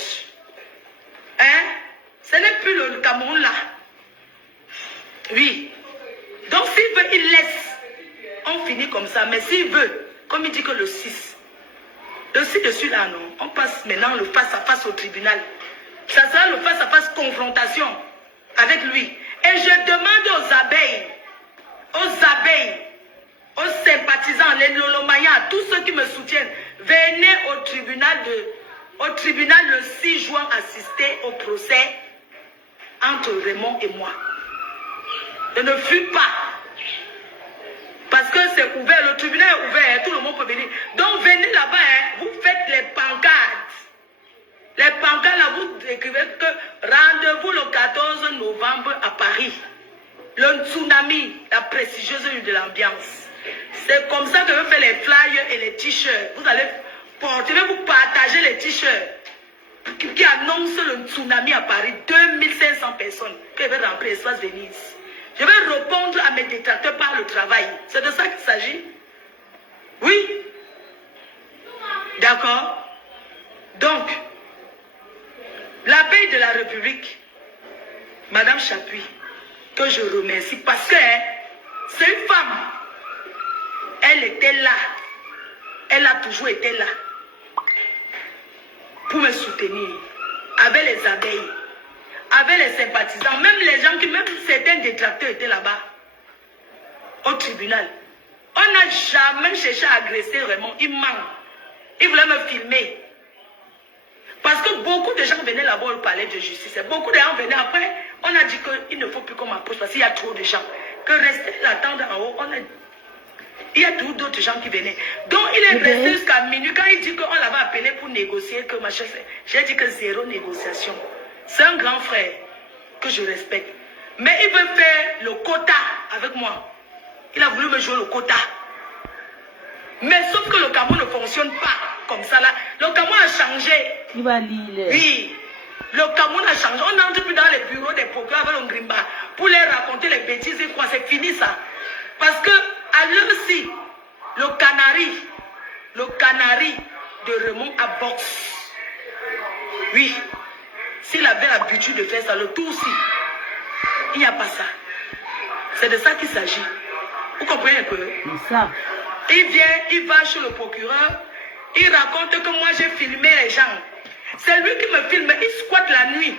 Hein? Ce n'est plus le Cameroun là. Oui. Donc s'il veut, il laisse. On finit comme ça. Mais s'il veut, comme il dit que le 6. Le 6 je suis là, non. On passe maintenant le face-à-face au tribunal. Ça sera le face-à-face confrontation avec lui. Et je demande aux abeilles, aux sympathisants, les lolomayas, tous ceux qui me soutiennent, venez au tribunal le 6 juin assister au procès entre Raymond et moi. Je ne fuis pas. Parce que c'est ouvert, le tribunal est ouvert, tout le monde peut venir. Donc venez là-bas, vous faites les pancartes. Les pancartes, là, vous écrivez que rendez-vous le 14 novembre à Paris. Le tsunami, la prestigieuse de l'ambiance. C'est comme ça que je fais les flyers et les t-shirts. Vous allez porter, vous partager les t-shirts qui annoncent le tsunami à Paris. 2500 personnes qui vont remplir l'espace Venise. Je vais répondre à mes détracteurs par le travail. C'est de ça qu'il s'agit. Oui. D'accord. Donc, la veille de la République, Madame Chapuis, que je remercie parce que c'est une femme. Elle était là. Elle a toujours été là pour me soutenir avec les abeilles, avec les sympathisants, même les gens qui, même certains détracteurs étaient là-bas au tribunal. On n'a jamais cherché à agresser vraiment. Il ment. Il voulait me filmer. Parce que beaucoup de gens venaient là-bas au palais de justice. Beaucoup de gens venaient après. On a dit qu'il ne faut plus qu'on m'approche parce qu'il y a trop de gens. Que rester l'attendre en haut, il y a d'autres gens qui venaient. Donc il est resté jusqu'à minuit. Quand il dit qu'on l'avait appelé pour négocier, que machin, j'ai dit que zéro négociation. C'est un grand frère que je respecte. Mais il veut faire le quota avec moi. Il a voulu me jouer le quota. Mais sauf que le Cameroun ne fonctionne pas comme ça là. Le Cameroun a changé. Il va lire. Oui. Le Cameroun a changé. On n'entre plus dans les bureaux des procureurs avec le Grimba pour les raconter les bêtises et quoi. C'est fini ça. Parce que à l'heure-ci, le canari de Raymond à boxe. Oui. S'il avait l'habitude de faire ça, le tout aussi, il n'y a pas ça. C'est de ça qu'il s'agit. Vous comprenez un peu? Ça. Il vient, il va chez le procureur, il raconte que moi j'ai filmé les gens. C'est lui qui me filme, il squatte la nuit.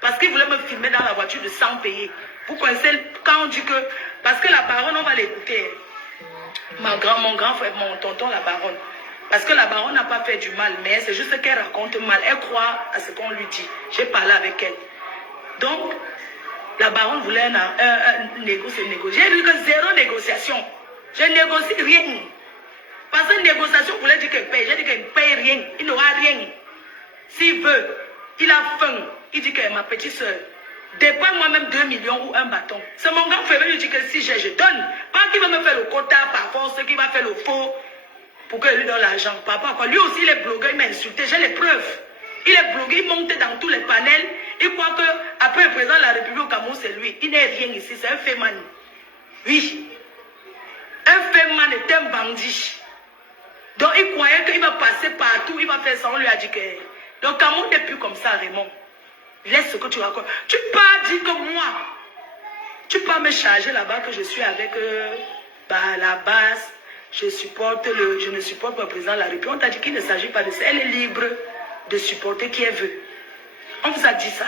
Parce qu'il voulait me filmer dans la voiture de 100 payer. Vous connaissez quand on dit que... Parce que la baronne, on va l'écouter. Mon grand frère, mon tonton, la baronne. Parce que la baronne n'a pas fait du mal, mais c'est juste qu'elle raconte mal. Elle croit à ce qu'on lui dit. J'ai parlé avec elle. Donc, la baronne voulait négocier. J'ai dit que 0 négociation. Je négocie rien. Parce que négociation voulait dire qu'elle paye. J'ai dit qu'elle ne paye rien. Il n'aura rien. S'il veut, il a faim. Il dit que ma petite soeur, dépense moi-même 2 millions ou un bâton. C'est mon grand frère qui dit que si je donne, pas qu'il va me faire le quota par force, qu'il va faire le faux pour qu'il lui donne l'argent. Papa, quoi. Lui aussi, il est blogueur, il m'a insulté. J'ai les preuves. Il est blogueur, il monte dans tous les panels. Il croit qu'après le président de la République au Cameroun, c'est lui. Il n'est rien ici, c'est un féman. Oui. Un féman est un bandit. Donc il croyait qu'il va passer partout, il va faire ça. On lui a dit que le Cameroun n'est plus comme ça, Raymond. Laisse ce que tu racontes. Tu peux pas dire que moi, tu peux pas me charger là-bas que je suis avec la base. Je ne supporte pas le président de la République. On t'a dit qu'il ne s'agit pas de ça. Elle est libre de supporter qui elle veut. On vous a dit ça.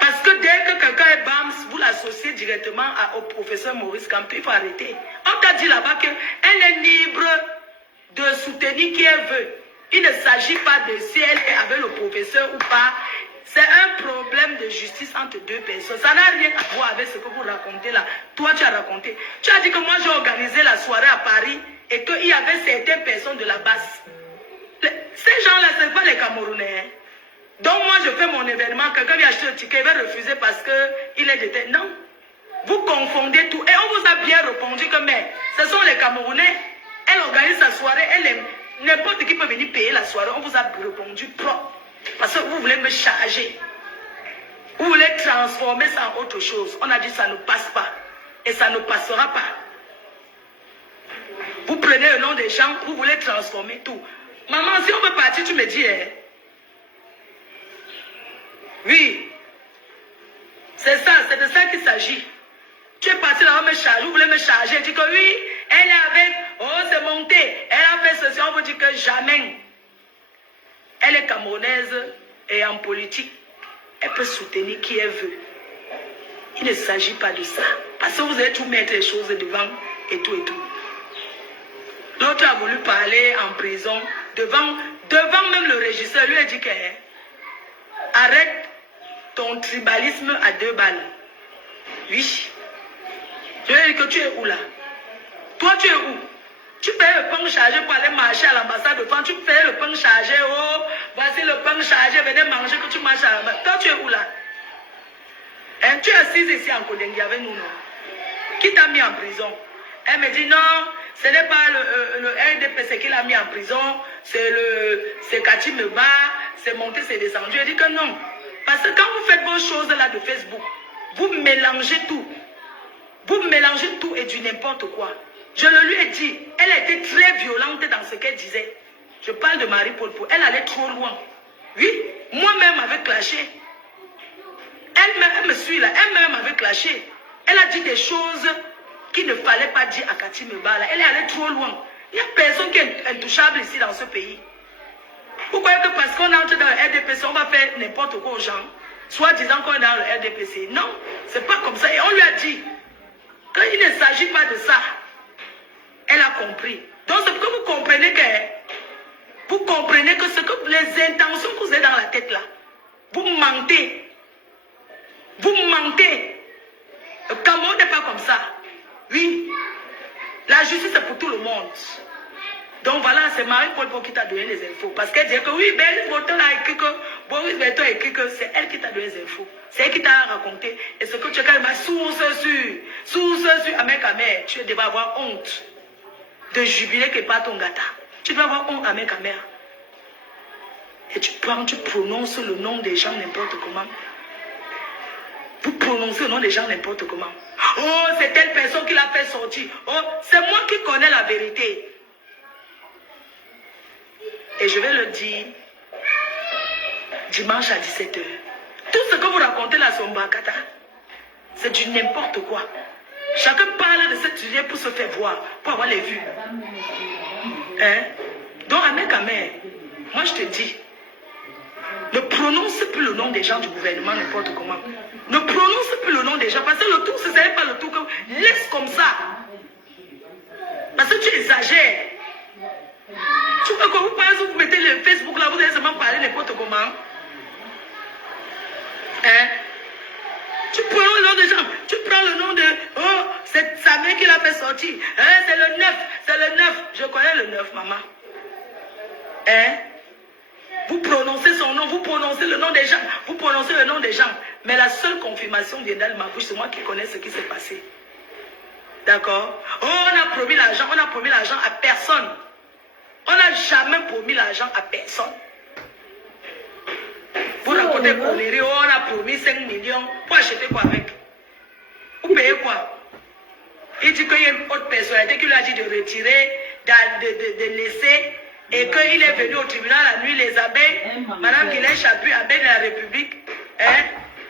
Parce que dès que quelqu'un est BAMS, vous l'associez directement au professeur Maurice Kampi, il faut arrêter. On t'a dit là-bas qu'elle est libre de soutenir qui elle veut. Il ne s'agit pas de si elle est avec le professeur ou pas. C'est un problème de justice entre deux personnes. Ça n'a rien à voir avec ce que vous racontez là. Toi, tu as raconté. Tu as dit que moi, j'ai organisé la soirée à Paris et qu'il y avait certaines personnes de la base. Ces gens-là, ce n'est pas les Camerounais. Hein. Donc moi, je fais mon événement. Quelqu'un vient acheter le ticket, il va refuser parce qu'il est détenu. Non. Vous confondez tout. Et on vous a bien répondu que mais ce sont les Camerounais. Elle organise sa soirée. N'importe qui peut venir payer la soirée. On vous a répondu propre. Parce que vous voulez me charger. Vous voulez transformer ça en autre chose. On a dit ça ne passe pas. Et ça ne passera pas. Vous prenez le nom des gens, vous voulez transformer tout. Maman, si on veut partir, tu me dis, hein? Oui. C'est ça, c'est de ça qu'il s'agit. Tu es parti là, on me charge, vous voulez me charger. Tu dis que oui, elle est avec, oh c'est monté, elle a fait ceci, on vous dit que jamais. Elle est camerounaise et en politique, elle peut soutenir qui elle veut. Il ne s'agit pas de ça. Parce que vous allez tout mettre les choses devant et tout et tout. L'autre a voulu parler en prison, devant même le régisseur, lui a dit que arrête ton tribalisme à 2 balles. Oui. Je veux dire que tu es où là? Toi tu es où? Tu payes le pain chargé pour aller marcher à l'ambassade de France. Tu payes le pain chargé. Oh, voici le pain chargé. Venez manger que tu marches à l'ambassade. Toi, tu es où là? Hein, tu es assise ici en Kodengi avec nous, non? Qui t'a mis en prison? Elle me dit non, ce n'est pas le RDPC qui l'a mis en prison. C'est Kati Meba. C'est monté, c'est descendu. Elle dit que non. Parce que quand vous faites vos choses là de Facebook, vous mélangez tout. Vous mélangez tout et du n'importe quoi. Je le lui ai dit, elle était très violente dans ce qu'elle disait. Je parle de Marie-Paul Pou. Elle allait trop loin. Oui, moi-même avait clashé. Elle me suit là, elle-même avait clashé. Elle a dit des choses qu'il ne fallait pas dire à Kati Meba. Elle est allée trop loin. Il n'y a personne qui est intouchable ici dans ce pays. Vous croyez que parce qu'on entre dans le RDPC, on va faire n'importe quoi aux gens, soit disant qu'on est dans le RDPC. Non, c'est pas comme ça. Et on lui a dit qu'il ne s'agit pas de ça. Elle a compris. Donc c'est pour que vous comprenez que ce que les intentions que vous avez dans la tête là, vous mentez. Vous mentez. Le Cameroun n'est pas comme ça. Oui. La justice est pour tout le monde. Donc voilà, c'est Marie-Paul qui t'a donné les infos. Parce qu'elle dit que oui, Boris Berton a écrit que Boris Berton a écrit que c'est elle qui t'a donné les infos. C'est elle qui t'a raconté. Et ce que tu as quand même source sûre, avec Amère, tu devais avoir honte de jubiler que pas ton gâteau. Tu dois avoir honte avec Amère. Et tu prends, tu prononces le nom des gens n'importe comment. Vous prononcez le nom des gens n'importe comment. Oh, c'est telle personne qui l'a fait sortir. Oh, c'est moi qui connais la vérité. Et je vais le dire dimanche à 17 h. Tout ce que vous racontez là sur Mbakata, c'est du n'importe quoi. Chacun parle de cette sujet pour se faire voir, pour avoir les vues. Hein? Donc, Amé, moi je te dis, ne prononce plus le nom des gens du gouvernement n'importe comment. Ne prononce plus le nom des gens, parce que le tour, ce n'est pas le tour que... Laisse comme ça. Parce que tu exagères. Tu vois, quand vous parlez, vous mettez le Facebook là, vous allez seulement parler n'importe comment. Hein? Tu prends le nom des gens, tu prends le nom de... Oh, c'est sa mère qui l'a fait sortir. Hein? C'est le 9, c'est le 9. Je connais le 9, maman. Hein? Vous prononcez son nom, vous prononcez le nom des gens, vous prononcez le nom des gens. Mais la seule confirmation viendra de ma bouche, c'est moi qui connais ce qui s'est passé. D'accord? Oh, on a promis l'argent à personne. On n'a jamais promis l'argent à personne. Vous racontez conneries, oh, on a promis 5 millions. Pour acheter quoi avec? Vous payez quoi? Il dit qu'il y a une autre personnalité qui lui a dit de retirer, de laisser, et qu'il est venu au tribunal la nuit, les abeilles, Madame Guillet Chapu, abeille de la République, hein,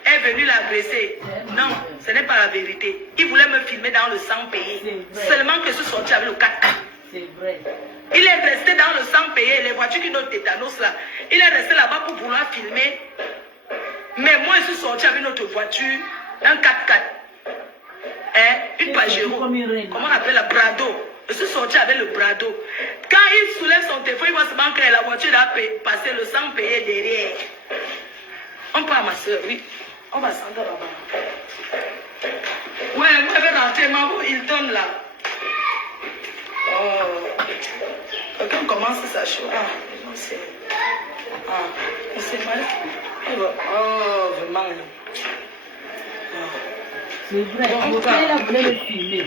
est venue l'agresser. Non, ce n'est pas la vérité. Il voulait me filmer dans le sang payé. Seulement que je suis sorti avec le 4x4. C'est vrai. Il est resté dans le sang payé, les voitures qui n'ont tétanos là. Il est resté là-bas pour vouloir filmer. Mais moi, je suis sorti avec notre voiture, un 4x4. Hein? Une Pajero. Comment on appelle la Brado? Je suis sorti avec le Brado. Quand il soulève son téléphone, il voit seulement que la voiture a passé le sang payé derrière. On part à ma soeur, oui. On va s'entendre là-bas. Ouais, vous avez rentré, maman, il tombe là. Oh. Quelqu'un commence sa chose. Ah, non, c'est. Ah, c'est mal. Oh, vraiment. C'est vrai. Bon, Elle a voulu le filmer.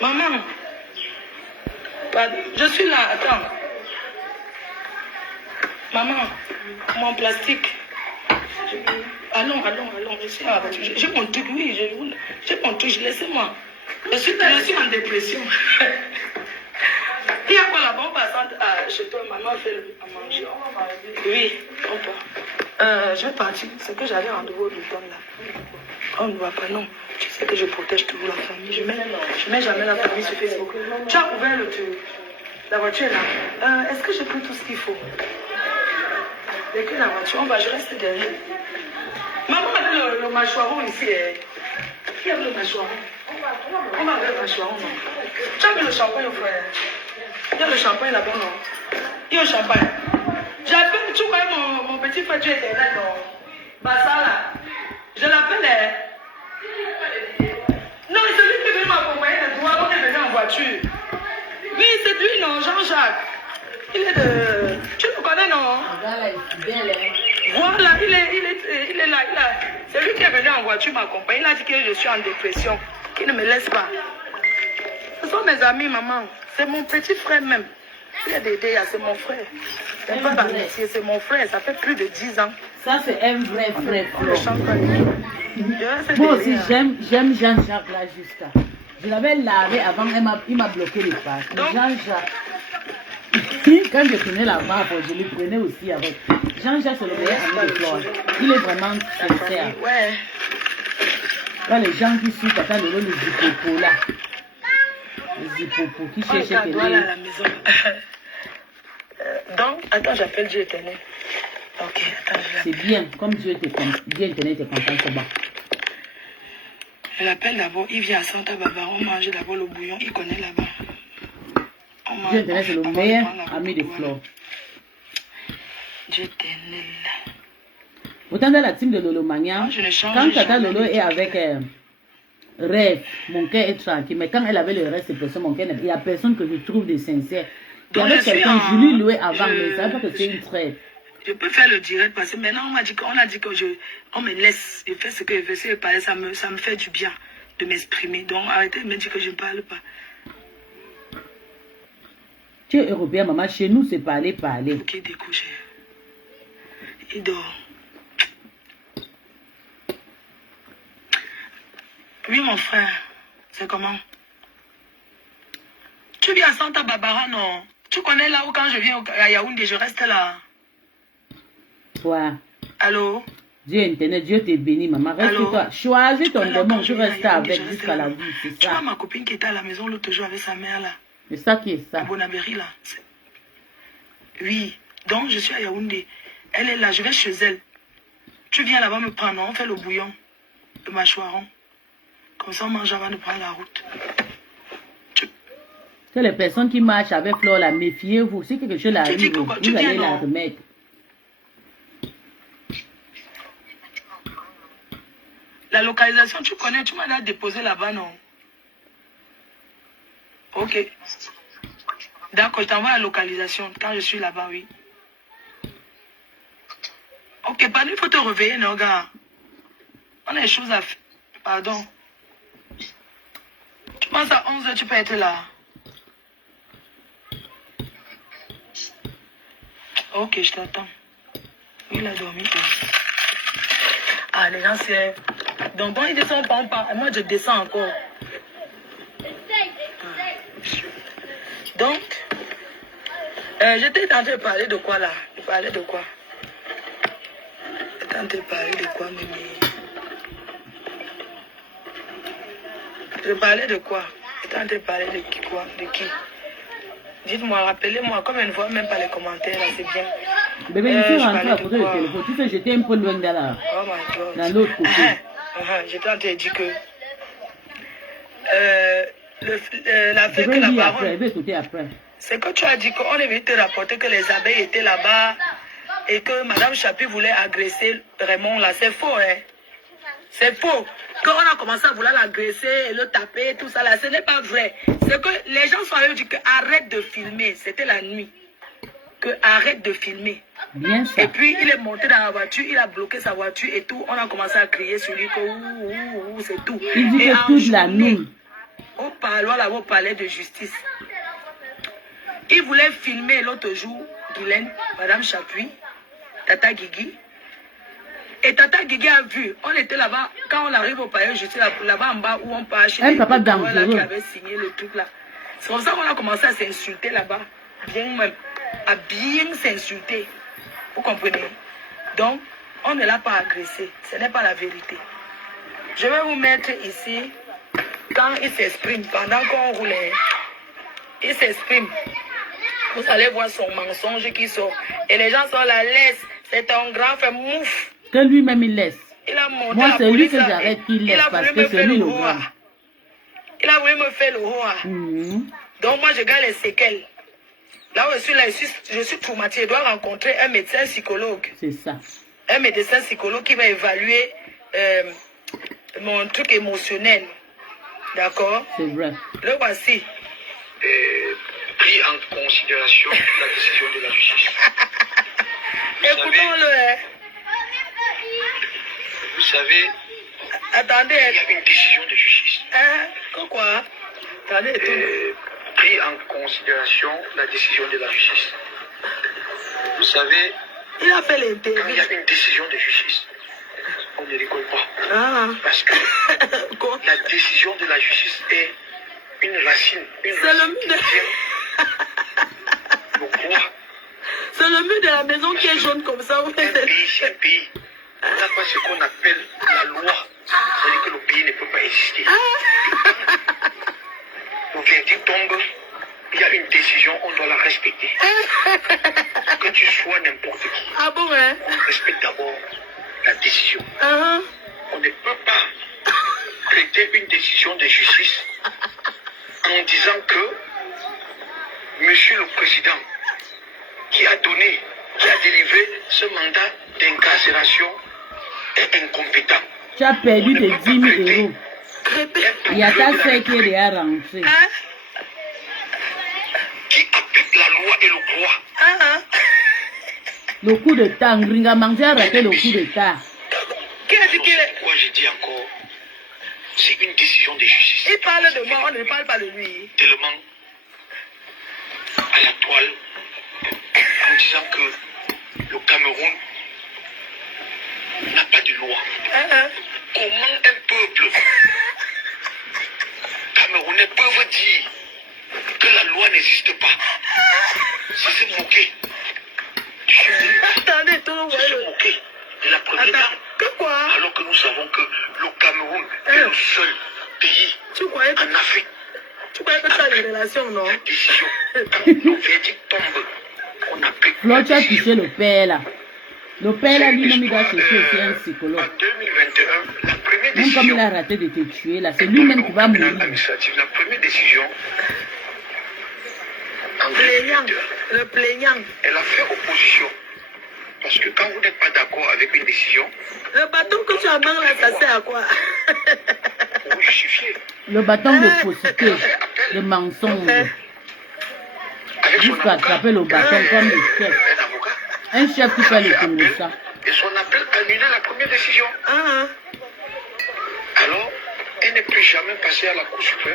Maman, pardon, je suis là, attends. Maman, mon plastique. Allons, je suis là. J'ai mon truc, oui, j'ai mon truc, laissez-moi. Je suis en dépression. Il y a quoi là-bas? On passe chez toi, maman fait à manger. Oui, on part. Je vais partir. C'est que j'avais rendez-vous du temps là. On ne voit pas, non. Tu sais que je protège toujours la famille. Je mets jamais la famille sur Facebook. Tu as ouvert le truc. La voiture est là. Est-ce que j'ai pris tout ce qu'il faut? Dès que la voiture, je reste derrière. Maman a le mâchoiron ici. Qui a le mâchoiron? On va avec le mâchoiron, non? Tu as vu le champagne, frère? Il y a le champagne là-bas, non? Il y a le champagne. J'appelle, tu vois mon petit frère Dieu éternel, non? Bassa là. Je l'appelle. Non, c'est lui qui est venu m'accompagner de toi, on est venu en voiture. Oui, c'est lui, non, Jean-Jacques. Il est de... Tu le connais, non? Voilà, il est là. C'est lui qui est venu en voiture m'accompagner. Il a dit que je suis en dépression, qu'il ne me laisse pas. Ce sont mes amis, maman. C'est mon petit frère même. Il est d'aider, c'est mon frère. C'est pas d'amitié, c'est mon frère. Ça fait plus de 10 ans. Ça, c'est un vrai frère. Moi aussi, j'aime Jean-Jacques là jusqu'à. Je l'avais lavé avant, il m'a bloqué les pages. Jean-Jacques. Quand je prenais la barbe, je le prenais aussi avec. Jean-Jacques, c'est le meilleur ami de Flore. Il est vraiment sincère. Ouais. Là, les gens qui suivent, attends, les zipopo là. Les zipopo qui cherchent à la maison. Donc, attends, j'appelle Dieu éternel. Ok, attends, c'est bien, comme Dieu éternel te comprend, c'est bon. Je l'appelle d'abord, il vient à Santa Barbara, on mange d'abord le bouillon, il connaît là-bas. Dieu éternel, c'est le meilleur ami de Flore. Dieu éternel. Autant dans la team de Lolo Magnan, quand Tata Lolo est avec Rêve, mon cœur est tranquille. Mais quand elle avait le reste, c'est mon cœur, il n'y a personne que je trouve de sincère. Il y avait quelqu'un, je lui louais avant, mais ça ne veut pas que c'est une traite. Je peux faire le direct parce que maintenant on a dit que on me laisse, je fais ce que je fais, si je parle, ça me fait du bien de m'exprimer. Donc arrêtez de me dire que je ne parle pas. Tu es européen, maman. Chez nous, c'est parler. Ok, découché. Il dort. Oui, mon frère. C'est comment? Tu viens à Santa Barbara, non? Tu connais là où quand je viens à Yaoundé, je reste là. Toi. Allô? Dieu Internet, Dieu te bénit, maman. Reste-toi. Choisis ton démon. Tu restes avec jusqu'à la vie. C'est ça. Tu vois ma copine qui était à la maison l'autre jour avec sa mère là. C'est ça qui est ça. À Bonabéry là. Oui. Donc je suis à Yaoundé. Elle est là. Je vais chez elle. Tu viens là-bas me prendre. On fait le bouillon. Le mâchoiron. Comme ça on mange avant de prendre la route. Que les personnes qui marchent avec Flore, là, méfiez-vous. Si quelque chose arrive, vous allez la remettre. La localisation, tu connais, tu m'as déposé là-bas, non? Ok. D'accord, je t'envoie la localisation quand je suis là-bas, oui. Ok, pardon, il faut te réveiller, non, gars. On a des choses à faire. Pardon. Tu penses à 11h, tu peux être là? Ok, je t'attends. Il a dormi. Ah, les gens, c'est... Donc, bon, ils descendent pas. Moi, je descends encore. Donc, j'étais en train de parler de quoi, là? Je parlais de quoi? J'étais en train de parler de quoi, Mimi? Je parlais de quoi? J'étais en train de parler de qui, quoi? De qui? Dites-moi, rappelez-moi, comme une fois, même pas les commentaires, là, c'est bien. Bébé, je suis rentré à côté du téléphone. Tu sais, j'étais un peu loin de là. Oh my God. Dans l'autre côté. J'étais en train de dire que l'affaire que la baronne... C'est que tu as dit qu'on est venu te rapporter que les abeilles étaient là-bas et que Madame Chapuis voulait agresser Raymond là. C'est faux, hein? C'est faux. Quand on a commencé à vouloir l'agresser et le taper, tout ça là, ce n'est pas vrai. C'est que les gens sont allés dire que arrête de filmer. C'était la nuit. Que arrête de filmer. Bien ça. Et puis il est monté dans la voiture, il a bloqué sa voiture et tout. On a commencé à crier sur lui que ouh, c'est tout. Il dit que toute la nuit. Au parloir là, au palais de justice. Il voulait filmer l'autre jour, Guylaine, Madame Chapuis, Tata Guigui. Et Tata Guigui a vu, on était là-bas, quand on arrive au palais de justice, là-bas en bas où on part chez les papa dangereux qui avait signé le truc là. C'est comme ça qu'on a commencé à s'insulter là-bas. Bien même. À bien s'insulter. Vous comprenez? Donc, on ne l'a pas agressé. Ce n'est pas la vérité. Je vais vous mettre ici, quand il s'exprime, pendant qu'on roulait, il s'exprime. Vous allez voir son mensonge qui sort. Et les gens sont là, laisse. C'est un grand fait mouf. Que lui-même il laisse. Il a monté moi, c'est lui que là, j'arrête qu'il laisse parce que c'est lui le grand. Il a voulu me faire le roi. Donc, moi, je garde les séquelles. Là où je suis là, je suis traumatisée. Je dois rencontrer un médecin psychologue. C'est ça. Un médecin psychologue qui va évaluer mon truc émotionnel. D'accord? C'est vrai. Le voici. Pris en considération la décision de la justice. Écoutons-le. Hein. Vous savez, attendez. Il y a une décision de justice. Quoi? Attendez. Pris en considération la décision de la justice. Vous savez, il a fait l'interview. Quand il y a une décision de justice, on ne rigole pas. Parce que la décision de la justice est une racine. C'est le mur C'est le mur de la maison qui est jaune comme ça. Un pays n'a pas ce qu'on appelle la loi. C'est-à-dire que le pays ne peut pas exister. Le verdict tombe, il y a une décision, on doit la respecter. Que tu sois n'importe qui. Ah bon, hein? On respecte d'abord la décision. On ne peut pas traiter une décision de justice en disant que Monsieur le Président qui a délivré ce mandat d'incarcération est incompétent. Tu as perdu tes 10 000 euros. Il y a ta soeur qui est déjà rentrée. Qui applique la loi et le droit. Le coup de temps, Gringa Mangé a raté le coup de temps. Moi je dis encore, c'est une décision de justice. Il parle de moi, on ne parle pas de lui. Tellement à la toile en disant que le Cameroun n'a pas de loi. Comment un peuple camerounais peut dire que la loi n'existe pas? C'est se moquer. Attendez, tout le monde. C'est se moquer de la première dame. Quoi? Alors que nous savons que le Cameroun est le seul pays en Afrique. Tu croyais que ça a une relation, non? La décision, quand le verdict tombe, on applique. Flo, tu as touché le père là. Le père là, lui-même, il doit chercher aussi un psychologue. En 2021, la première Même décision. comme il a raté de te tuer là, c'est lui-même qui va mourir. La première décision. En Plaignant. 2021, Le plaignant. elle a fait opposition. Parce que quand vous n'êtes pas d'accord avec une décision, Le bâton que tu as main là, ça sert à quoi? vous vous justifiez. Le bâton de fausseté, de mensonge. Avec son Jusqu'à avocat, attraper le bâton comme le chef. un avocat, Un chef qui fait le fait tour de appel, ça. et son appel annulait la première décision. Alors, elle n'est plus jamais passée à la Cour suprême.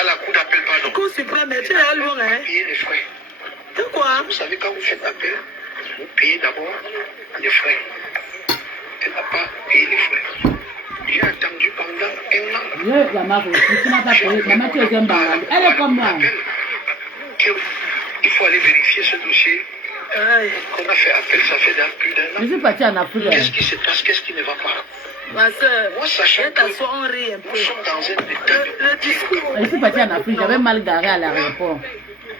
À la Cour d'appel, pardon. Cour suprême, mais tu es là loin, hein? Payer les frais. De quoi? Vous savez, quand vous faites appel, vous payez d'abord les frais. Elle n'a pas payé les frais. J'ai attendu pendant 1 an. La marque aussi, tu n'as pas payé. Maman, tu es un barrage. Elle est comme moi. Il faut aller vérifier ce dossier. On a fait appel, ça fait plus d'1 an. Je suis parti en Afrique. Qu'est-ce qui se passe? Qu'est-ce qui ne va pas? Ma soeur, Moi, sachant viens t'asseoir, on rit un nous peu. sommes dans un état Le discours. Je suis parti en Afrique, j'avais mal garé à l'aéroport.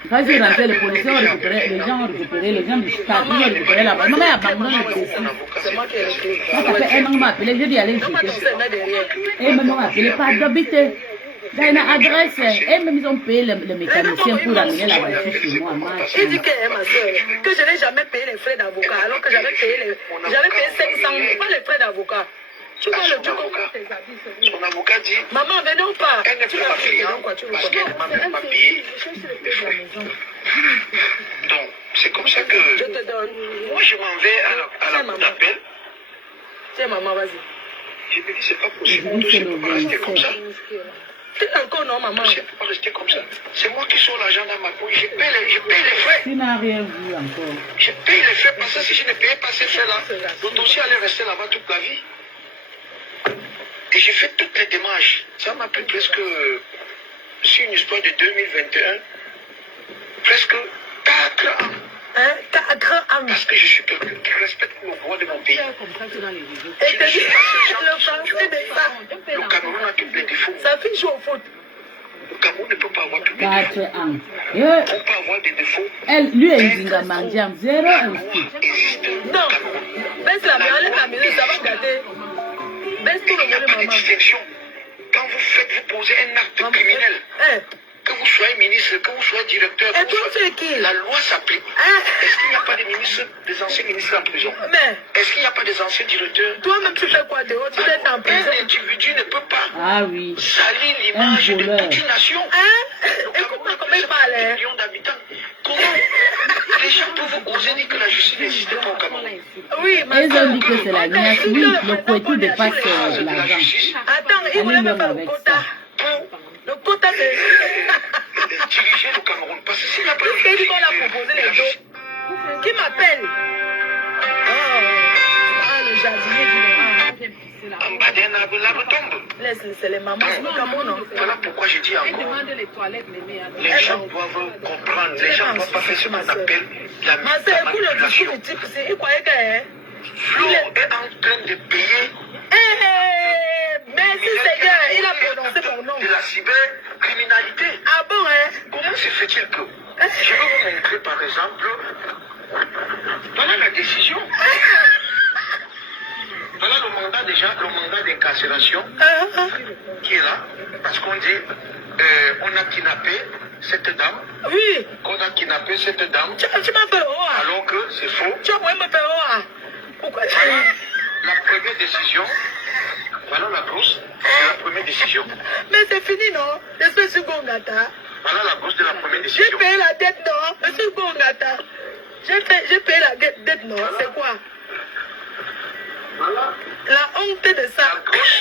Quand je suis rentré, les policiers ont récupéré, les gens ont récupéré, les gens du stade, ils ont récupéré là-bas. Maman a abandonné le dossier. C'est moi qui ai réglé. Moi, ça fait 1 an, on m'a appelé, j'ai dit allez Donne-moi ton jeter. CV derrière. Et même on m'a appelé, pas d'habiter. Dans une adresse, et même ils ont payé le mécanicien pour amener la voiture chez moi. Il dit que, ma soeur, que je n'ai jamais payé les frais d'avocat, alors que j'avais payé 500 000, pas les frais d'avocat. Tu vois le truc Son avocat dit maman, venons pas. elle n'est Tu plus vas ma payer cliente quoi, tu veux parce quoi? qu'elle ne m'a même pas payé les frais. Donc, c'est comme ça que Je te donne. moi je m'en vais à la cour d'appel. Tiens, maman, vas-y. Je me dis, c'est pas possible, mon dossier ne peut pas rester comme ça. Tu es encore non, maman? Mon dossier ne peut pas rester comme ça. C'est moi qui sors l'argent dans ma poche, je paye les frais. Tu n'as rien vu encore. Je paye les frais parce que si je ne payais pas ces frais-là, le dossier allait rester là-bas toute la vie. Et j'ai fait toutes les démarches. Ça m'a pris presque, sur une histoire de 2021, presque 4 ans. Hein? 4 ans. Parce que je suis quelqu'un qui respecte le droit de mon pays. Et te dis, le français de ça. Le Cameroun a tous les défauts. Sa fille joue au foot. Le Cameroun ne peut pas avoir tous les 4 défauts. ans. Et On peut avoir des défauts. elle, lui et Zinga Mandiam, 0 La inscrit. loi existe au Non. Cameroun. Baisse la main, enlève la musique, ça va gâter. Baisse tout le Il n'y a monde, pas de maman. distinction. Quand vous posez un acte criminel, Hein? que vous soyez ministre, que vous soyez directeur, Et que vous toi, tu soyez... es qui? La loi s'applique. Hein? Est-ce qu'il n'y a pas des ministres, des anciens ministres en prison? Mais, Est-ce qu'il n'y a pas des anciens directeurs? toi-même, tu fais quoi dehors? Tu es en prison. Un individu ne peut pas Ah oui. salir l'image de voleur. toute une nation. Hein? Le Écoute-moi Cameroun a comment il parle, hein? 2 millions d'habitants. Comment les gens peuvent oser dire que la justice n'existe pas au Cameroun? Oui, ma Ils soeur. ont dit que c'est la niasse. Oui, le Kouetou dépasse De la l'argent. justice Attends, il voulait même faire le quota. Le quota, c'est... diriger le Cameroun. Parce que s'il n'y a pas de Qu'est-ce qu'il justice, va la proposer les autres? Qui m'appelle? Ah, le jardinier du Nord. en bas d'un arbre, l'arbre tombe. Laisse, c'est les mamans, c'est le Cameroun, non? Voilà pourquoi je dis encore, les gens doivent comprendre, les gens ne doivent pas faire ce qu'on appelle la Ma soeur, écoute le manipulation. discours du type, il croyait que... hein? Flo est en train de payer Merci Seigneur, il a prononcé mon nom. de la cybercriminalité. Ah bon, hein? Comment se fait-il que je vais vous montrer par exemple, voilà la décision, voilà le mandat déjà, le mandat d'incarcération qui est là, parce qu'on dit on a kidnappé cette dame, Oui, qu'on a kidnappé cette dame, tu m'as fait le roi. alors que c'est faux. Tu as voulu me faire le roi. Pourquoi tu... Voilà la première décision, voilà la brousse de la première décision. Mais c'est fini, non? Espèce de Gongata. Voilà la brousse de la première J'ai décision. payé la dette, non? Monsieur Gongata. J'ai payé la dette, non? C'est quoi? Voilà La honte de ça.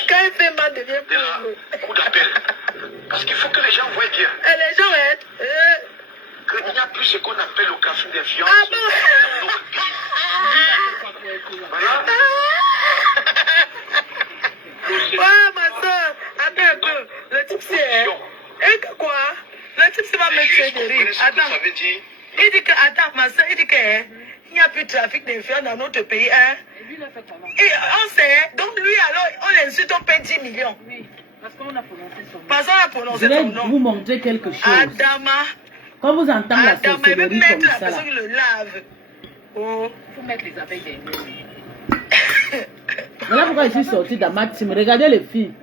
Quand il fait mal, devient de pauvre. la coup d'appel. Parce qu'il faut que les gens voient bien Et les gens, hein? que il n'y a plus ce qu'on appelle le trafic d'influence. Ah bon? Voilà. Ouais, ma soeur, attends un peu. Le type c'est... Et quoi? Le type c'est va me tuer de rire. Attends. Il dit que, attends, ma soeur, il dit que il n'y a plus de trafic d'influence dans notre pays. Hein? Et on sait, donc lui alors, on l'insulte, on paie 10 millions. Oui, parce qu'on a prononcé son nom. Parce qu'on a prononcé Je vais son nom. vous montrer quelque chose. Adama. Quand vous entendez la Adama, il veut sorcellerie mettre comme la ça, là, personne qui le lave. Oh. Il faut mettre les abeilles derrière. voilà pourquoi je suis sortie dans ma team. Regardez les filles.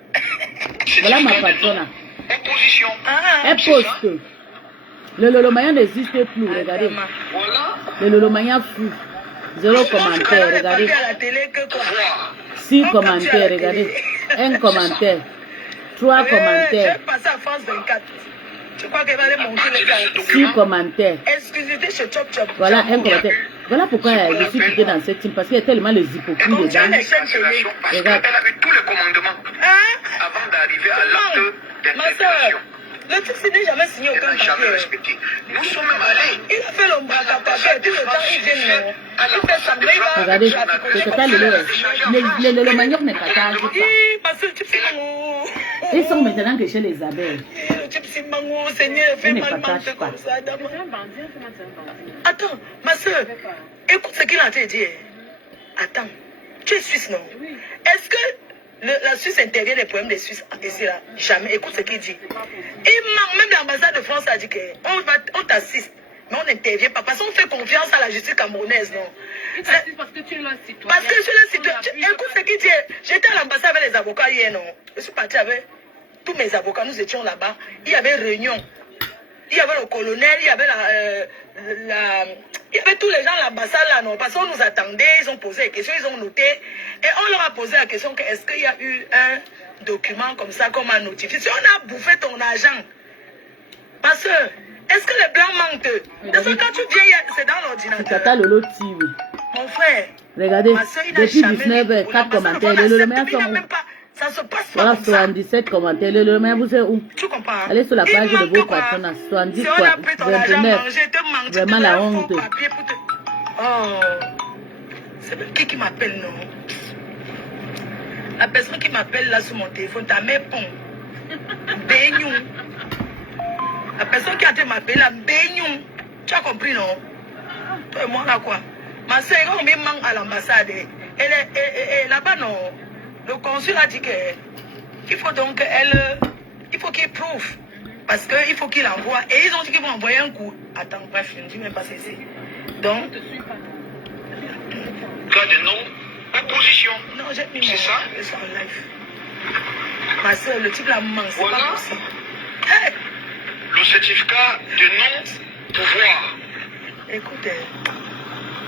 Voilà ma patronne. Opposition. Elle poste. Le Lolomaya n'existe plus, regardez. Voilà. Le Lolomaya fou. Zéro commentaire, regardez. À la télé que quoi? 6 commentaires, regardez. 1 commentaire. 3 Je commentaires. vais passer à France 24. Tu crois qu'elle va aller monter les gars? 6 commentaires. Exclusivité chez Chop Chop. Voilà 1 commentaire. Voilà pourquoi je suis piquée dans cette team. Parce qu'il y a tellement les hypocrites Donc tu as dedans. les chaînes télé. Parce Regarde. qu'elle a eu tous les commandements Hein? avant d'arriver à l'acte Ma soeur, d'interpellation. le type s'est jamais signé Elle aucun n'a jamais papier. respecté. Nous sommes même allés. Il a fait l'ombraque à papier. Tout le temps, il vient. Il fait semblant, il va. Regardez, c'est pas le manioc n'est pas tard. Hi, ma soeur, le type c'est mango. Ils sont maintenant que chez les abeilles. Le type c'est mango. Seigneur, fais Il ne mal partage mentir pas. comme ça, Adama. C'est un bandit, comment c'est un bandit? Attends, ma soeur, écoute ce qu'il a dit. Attends, tu es Suisse, non? Oui. Est-ce que la Suisse intervient des problèmes des Suisses ici là? Jamais. Écoute ce qu'il dit. Il manque, même l'ambassade de France a dit qu'on t'assiste, mais on n'intervient pas parce qu'on fait confiance à la justice camerounaise, non? Ils t'assistent parce que tu es leur citoyen. Parce que je suis le citoyen. Écoute ce qu'il dit. J'étais à l'ambassade avec les avocats hier, non? Je suis parti avec tous mes avocats, nous étions là-bas. Il y avait réunion. Il y avait le colonel, il y avait il y avait tous les gens à l'ambassade là, non? Parce qu'on nous attendait, ils ont posé des questions, ils ont noté. Et on leur a posé la question que est-ce qu'il y a eu un document comme ça, comme un notifié? Si on a bouffé ton argent, ma soeur, est-ce que les blancs manquent? Parce que quand tu viens, c'est dans l'ordinateur. Tata Lolo TV. Mon frère, Regardez, ma soeur, il n'a depuis jamais 19 dit h pour 4 l'ambassade de commentaires. France, Le accepte, Lolomaya mais il n'a sont même pas. Ça se passe pas voilà, comme ça. 77 commentaires. Le Lolomaya, vous êtes où? Tu comprends? Allez sur la Il page de manque vos quoi? patrons. 70 Si on quoi. a pris ton argent 29. mangé, te manque, Vraiment la honte. Oh, c'est qui m'appelle, non? La personne qui m'appelle là sur mon téléphone, ta mère pont. Beignou. La personne qui a été m'appeler là, Beignou. Tu as compris, non? Toi et moi là, quoi? Ma soeur, on me manque à l'ambassade. Elle est là-bas, non? Le consul a dit qu'il faut donc il faut qu'il prouve. Parce qu'il faut qu'il envoie. Et ils ont dit qu'ils vont envoyer un coup. Attends, bref, je ne dis même pas ceci. Donc. Cas de non, opposition. Non, j'ai mis C'est ça? Je suis en live. Ma soeur, le type là manque, c'est Voilà. pas possible. Hey! Le certificat de non-pouvoir. Écoute,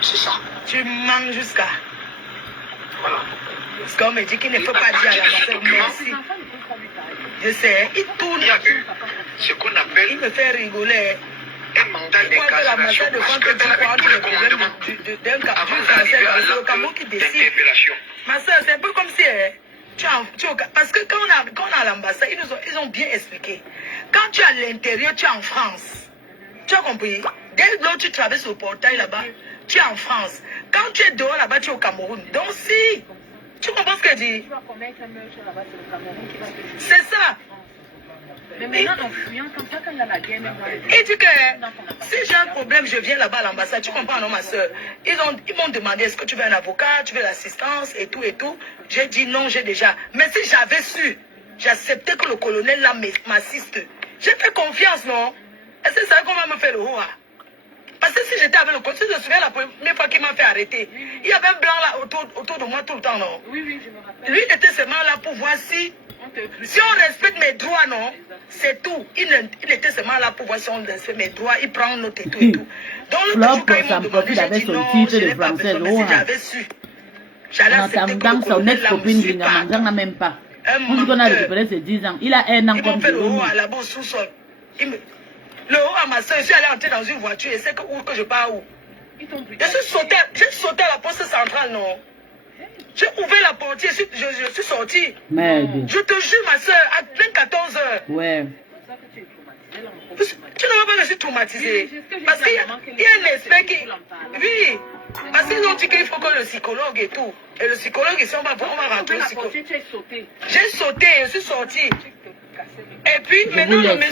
C'est ça. tu manques jusqu'à. Voilà. Parce qu'on me dit qu'il ne faut pas dire à l'ambassade merci. Je sais, il tourne. Il y a eu ce qu'on Il appelle me fait rigoler. un mandat Il croit que d'incarcération l'ambassade de parce France qu'elle peut avait prendre tous les les problèmes commandements d'un avant français, d'arriver à c'est le Cameroun qui l'acte décide. d'interpellation. Ma soeur, c'est un peu comme si parce que quand on est à l'ambassade, ils ont bien expliqué. Quand tu es à l'intérieur, tu es en France. Tu as compris? Dès lors tu traverses le portail là-bas, tu es en France. Quand tu es dehors là-bas, tu es au Cameroun. Donc si, tu comprends ce que je dis? Tu vas connaître un monsieur là-bas, c'est le Cameroun qui va te juger. C'est ça. Mais maintenant, en fuyant comme ça, quand il y a la guerre, même dans les... Il dit que si j'ai un problème, je viens là-bas à l'ambassade. Tu comprends, non, ma soeur? Ils m'ont demandé est-ce que tu veux un avocat, tu veux l'assistance et tout et tout. J'ai dit non, j'ai déjà. Mais si j'avais su, j'acceptais que le colonel là m'assiste. J'ai fait confiance, non? Est-ce que c'est ça qu'on va me faire le haut? Parce que si j'étais avec le colonel, je me souviens la première fois qu'il m'a fait arrêter. Il y avait un blanc là autour de moi tout le temps, non? Oui, oui, je me rappelle. Lui, il était seulement là pour voir si on respecte mes droits, non? C'est tout. Il était seulement là pour voir si on respecte mes droits. Il prend note et tout et tout. Donc, le jour quand ils m'ont demandé, j'ai dit non, je n'ai pas besoin. Mais si j'avais su, j'allais accepter que le colonel là me suit pas. n'a même pas. Un On dit qu'on a menteur. récupéré ses 10 ans. Il a un an Ils m'ont comme fait le haut ça. à la bas au sous-sol. Le haut à ma soeur, je suis allée entrer dans une voiture et c'est que je pars où? Ils t'ont pris. J'ai sauté à la poste centrale, non? J'ai ouvert la portière, je suis sortie. Merde. Je te jure, ma soeur, à plein 14 heures. Ouais. C'est pour ça que tu es traumatisé. Là, on Tu ne vas pas rester traumatisé. Parce qu'il y a un aspect qui... Oui. Parce qu'ils ont dit qu'il faut que le psychologue et tout. Et le psychologue, ici, on va rentrer au psychologue. J'ai sauté, je suis sorti. Et puis, maintenant,